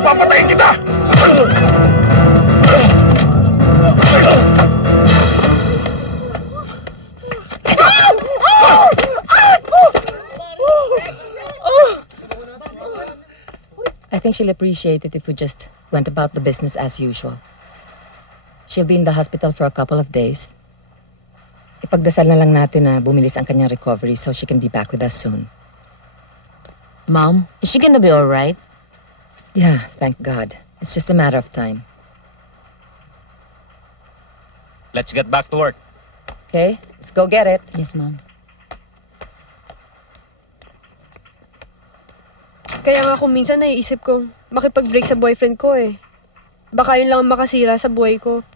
Papatayin kita! I think she'll appreciate it if we just went about the business as usual. She'll be in the hospital for a couple of days. Ipagdasal na lang natin na bumilis ang kanyang recovery so she can be back with us soon. Mom, is she gonna be alright? Yeah, thank God. It's just a matter of time. Let's get back to work. Okay, let's go get it. Yes, Ma'am. Kaya nga kung minsan naiisip kong makipag-break sa boyfriend ko eh. Baka yun lang ang makasira sa buhay ko.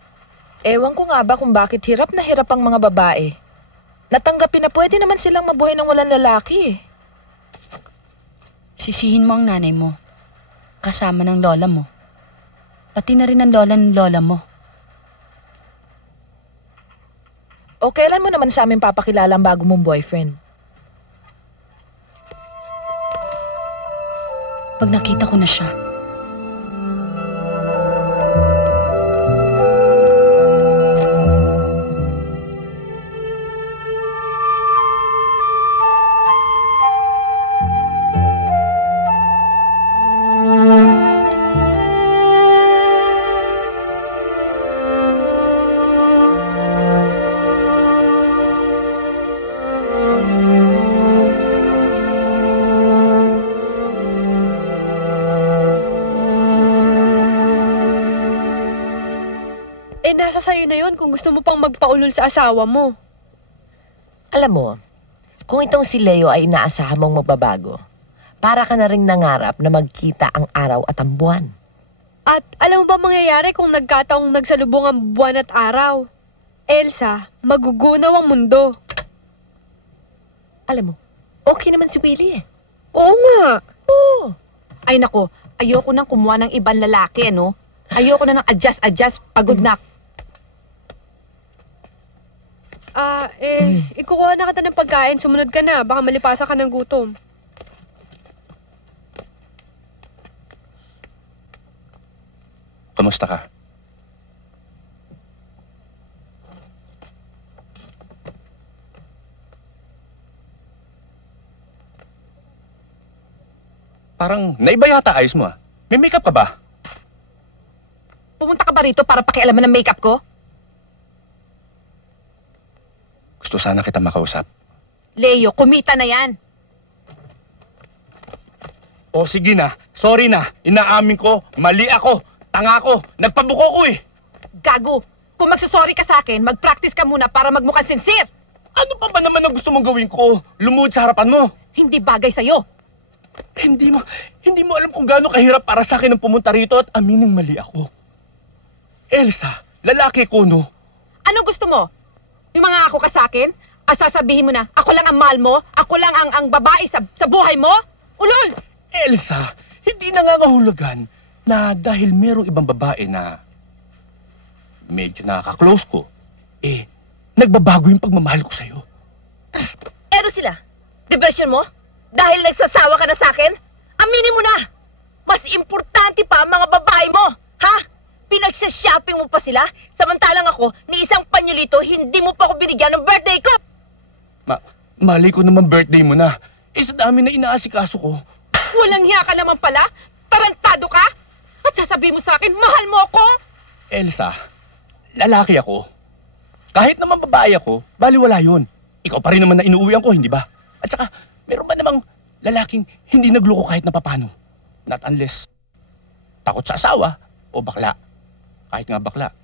Ewan ko nga ba kung bakit hirap na hirap ang mga babae. Natanggapin na pwede naman silang mabuhay ng walang lalaki eh. Sisihin mo ang nanay mo. Kasama ng lola mo. Pati na rin ang lola ng lola mo. O kailan mo naman sa amin papakilala ang bago mong boyfriend? Pag nakita ko na siya. Nasa sayo na yon kung gusto mo pang magpaulol sa asawa mo. Alam mo, kung itong si Leo ay inaasahan mong magbabago, para ka na ring nangarap na magkita ang araw at ang buwan. At alam mo ba mangyayari kung nagkataong nagsalubong ang buwan at araw? Elsa, magugunaw ang mundo. Alam mo, okay naman si Willie eh. Oo nga. Oo. Ay nako, ayoko nang kumuha ng ibang lalaki, ano? Ayoko na ng adjust, pagod na. Ikukuha na kita ng pagkain. Sumunod ka na. Baka malipasa ka ng gutom. Kamusta ka? Parang naiba yata ayos mo ah. May makeup ka ba? Pumunta ka ba rito para pakialaman ng makeup ko? Gusto sana kita makausap. Leo, kumita na yan. O sige na, sorry na. Inaamin ko, mali ako, tanga ako, nagpabuko ko eh. Gago, kung magsusorry ka sa akin, mag-practice ka muna para magmukhang sincere. Ano pa ba naman ang gusto mong gawin ko? Lumuhod sa harapan mo. Hindi bagay sa'yo. Hindi mo alam kung gaano kahirap para sa akin ang pumunta rito at amining mali ako. Elsa, lalaki ko no. Anong gusto mo? Yung mga ako ka sa akin? At sasabihin mo na, ako lang ang mahal mo? Ako lang ang babae sa buhay mo? Ulol! Elsa, hindi nangangahulugan na dahil merong ibang babae na medyo nakaka-close ko, nagbabago yung pagmamahal ko sa'yo. Ano sila? Diversion mo? Dahil nagsasawa ka na sa akin? Aminin mo na! Mas importante pa ang mga babae mo! Ha? Pinagsha-shopping mo pa sila? Samantalang ako, ni isang panyolito, hindi mo pa ako binigyan ng birthday ko! Mali ko naman birthday mo na. Sa dami na inaasikaso ko. Walang hiya ka naman pala? Tarantado ka? At sasabihin mo sa akin, mahal mo ako? Elsa, lalaki ako. Kahit naman babae ako, baliwala yun. Ikaw pa rin naman na inuuwian ko, hindi ba? At saka, meron ba namang lalaking hindi nagloko kahit na papano? Not unless takot sa asawa o bakla. Kahit nga bakla,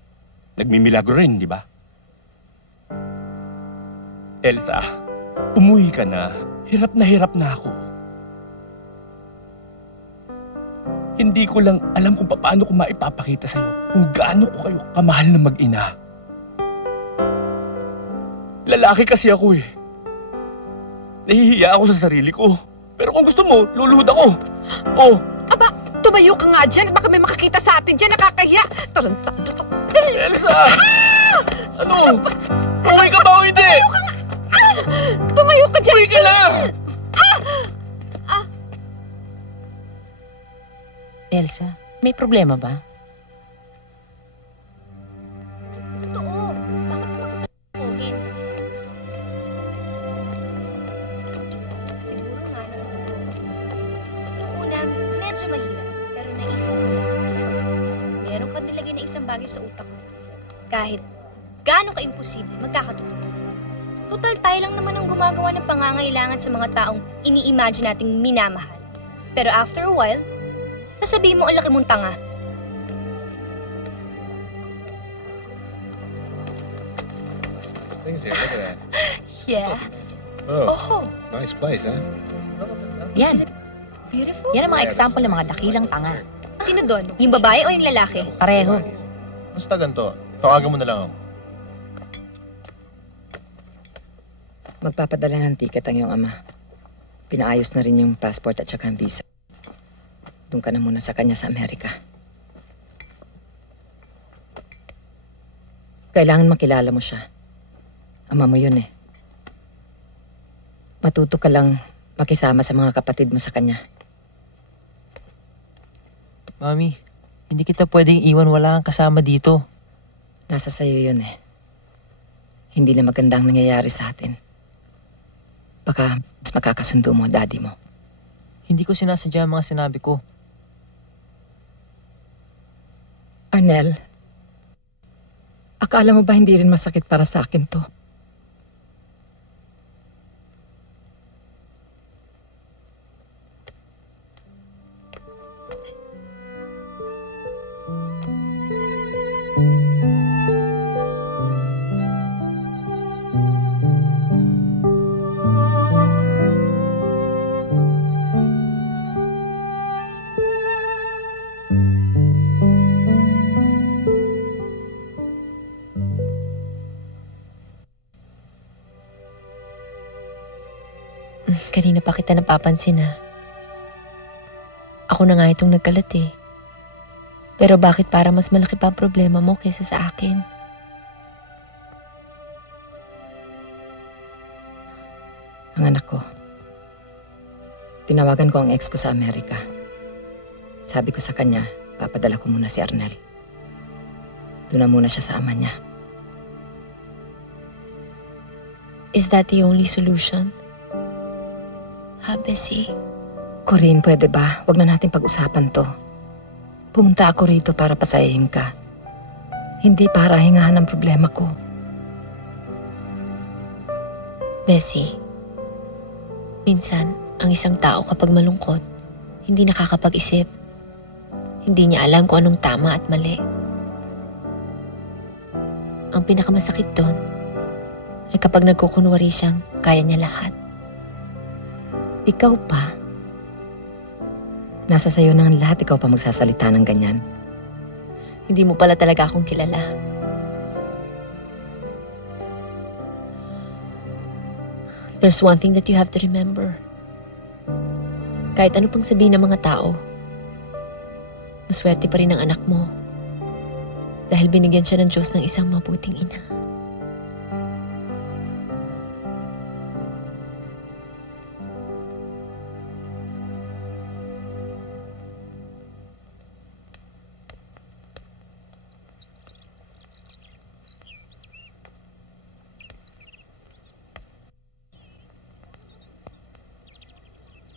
nagmimilagro rin, di ba? Elsa, umuwi ka na. Hirap na ako. Hindi ko lang alam kung paano ko maipapakita sa'yo kung gaano ko kayo kamahal na mag-ina. Lalaki kasi ako eh. Nahihiya ako sa sarili ko. Pero kung gusto mo, luluhod ako. Oh. Aba, tumayo ka nga dyan. Baka may makakita sa atin dyan. Nakakahiya. Tarantado to. Elsa! Ano? Uwi ka ba o hindi? Tumayo ka nga. Tumayo ka dyan. Uwi ka na! Elsa, may problema ba? Totoo. Bakit naman kita tutukin? Siguro nga na Nung una, medyo mahirap. Pero naisip ko na. Meron ka nilagay na isang bagay sa utak mo. Kahit gaano ka-imposible, magkakatotoo. Total tayo lang naman ang gumagawa ng pangangailangan sa mga taong ini-imagine nating minamahal. Pero after a while, Sasabihin mo ang laki mong tanga. Things here, look at that. Yeah. Oh, nice place, huh? Yan. Beautiful. Yan ang mga example ng mga dakilang tanga. Sino doon? Yung babae o yung lalaki? Pareho. Basta ganito. Tawagan mo na lang ako. Magpapadala ng ticket ang iyong ama. Pinaayos na rin yung passport at saka ang visa. Doon ka na muna sa kanya sa Amerika. Kailangan makilala mo siya. Ama mo yun eh. Matuto ka lang makisama sa mga kapatid mo sa kanya. Mami, hindi kita pwedeng iwan wala kang kasama dito. Nasa sayo yun eh. Hindi na magandang nangyayari sa atin. Baka mas makakasundo mo, daddy mo. Hindi ko sinasadya ang mga sinabi ko. Arnel, akala mo ba hindi rin masakit para sa akin to? Kanina pa kita napapansin ha. Ako na nga itong nagkalat eh. Pero bakit para mas malaki pa ang problema mo kaysa sa akin? Ang anak ko. Tinawagan ko ang ex ko sa Amerika. Sabi ko sa kanya, papadala ko muna si Arnel. Doon na muna siya sa ama niya. Is that the only solution? Ha, Bessie? Corinne, pwede ba? Huwag na natin pag-usapan to. Pumunta ako rito para pasayahin ka. Hindi para hingahan ang problema ko. Bessie, minsan, ang isang tao kapag malungkot, hindi nakakapag-isip. Hindi niya alam kung anong tama at mali. Ang pinakamasakit doon ay kapag nagkukunwari siyang kaya niya lahat. Ikaw pa? Nasa sayo ng lahat, ikaw pa magsasalita ng ganyan. Hindi mo pala talaga akong kilala. There's one thing that you have to remember. Kahit ano pang sabihin ng mga tao, maswerte pa rin ang anak mo. Dahil binigyan siya ng Diyos ng isang mabuting ina.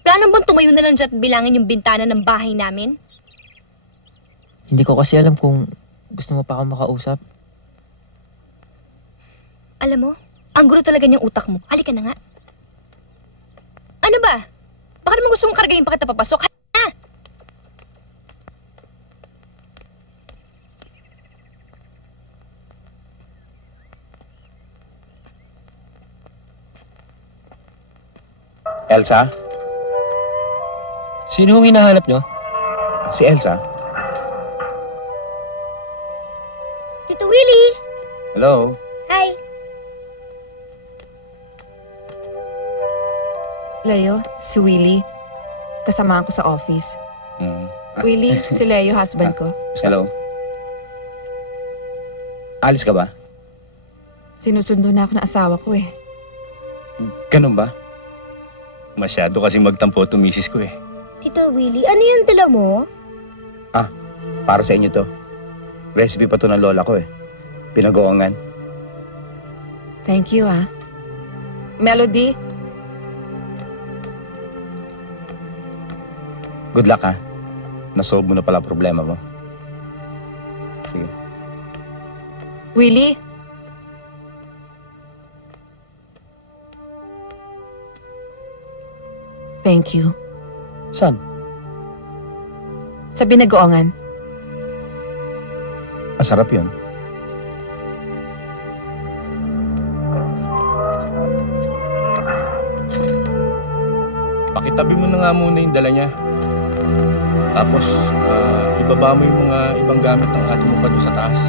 Plano bang tumayo na lang dyan at bilangin yung bintana ng bahay namin? Hindi ko kasi alam kung gusto mo pa ako makausap. Alam mo, ang gulo talaga niyang utak mo. Halika na nga. Ano ba? Baka naman gusto mong kargahin pa kita papasok. Ha? Elsa? Sino hong hinahanap nyo? Si Elsa? Tito Willie! Hello? Hi! Leo, si Willie. Kasama ko sa office. Mm. Willie, si Leo, husband ko. Hello? Alis ka ba? Sinusundo na ako ng asawa ko eh. Ganun ba? Masyado kasi magtampo to misis ko eh. Tito Willie, ano yung dala mo? Para sa inyo to. Recipe pa to ng lola ko eh. Pinagoongan. Thank you ah. Melody, Good luck ha. Nasolve mo na pala ang problema mo. Sige. Willie, thank you. Saan? Sa Sa binagoongan. Masarap yun. Pakitabi mo na nga muna yung dala niya. Tapos, ibaba mo yung mga ibang gamit ng ate mo pa doon sa taas.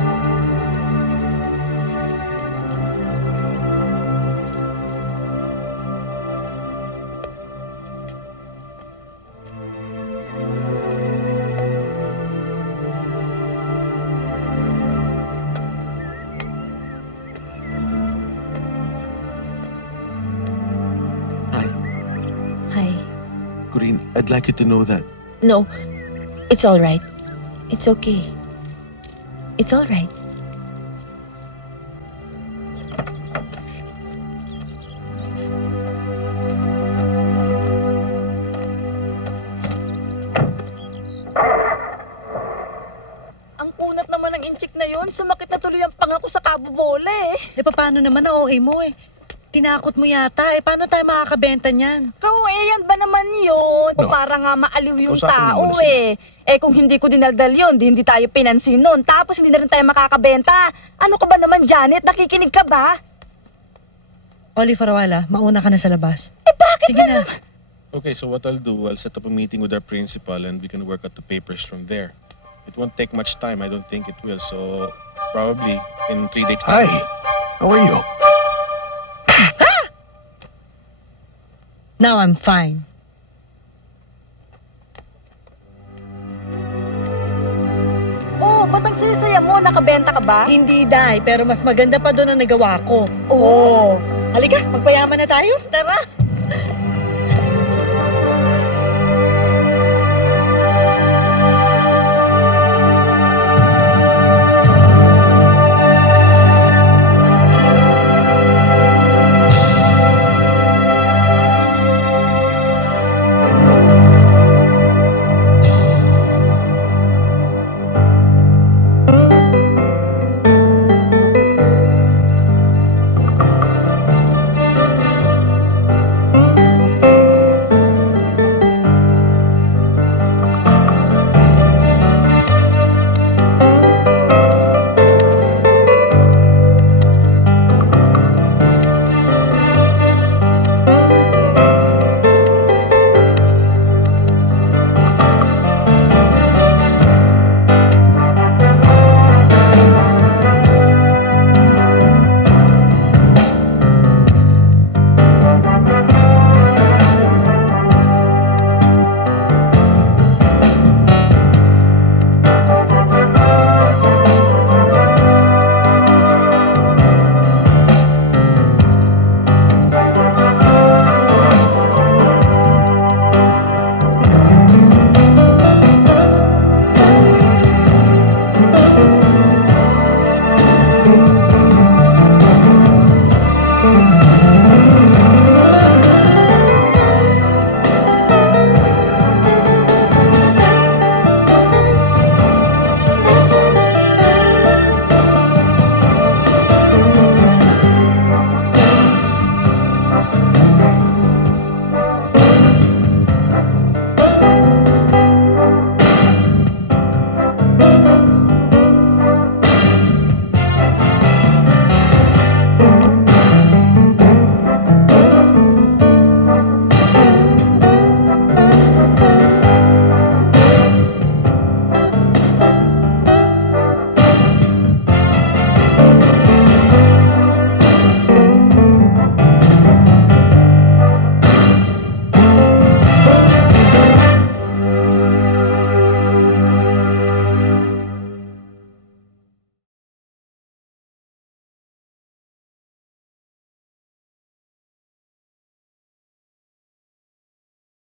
Corinne, I'd like you to know that. No, it's all right. It's okay. It's all right. Ang kunat naman ng inchik na yon, sumakit na tuloy ang panga ko sa kabobole eh. Paano naman na OA mo eh? Tinakot mo yata eh. Paano tayo makakabenta niyan? Yan ba naman yun? No. Para nga maaliw yung Usapin mo tao muna sila. eh. Kung hindi ko dinaldal yun, hindi tayo pinansin nun. Tapos hindi na rin tayo makakabenta. Ano ka ba naman, Janet? Nakikinig ka ba? Oli Farawala, mauna ka na sa labas. Bakit Sige na. Okay, so what I'll do, I'll set up a meeting with our principal and we can work out the papers from there. It won't take much time. I don't think it will. So probably in 3 days time. Hi. How are you? Now I'm fine. Oh, ba't ang saya-saya mo? Nakabenta ka ba? Hindi, Day. Pero mas maganda pa doon ang nagawa ko. Oo. Halika, magpayaman na tayo. Tara.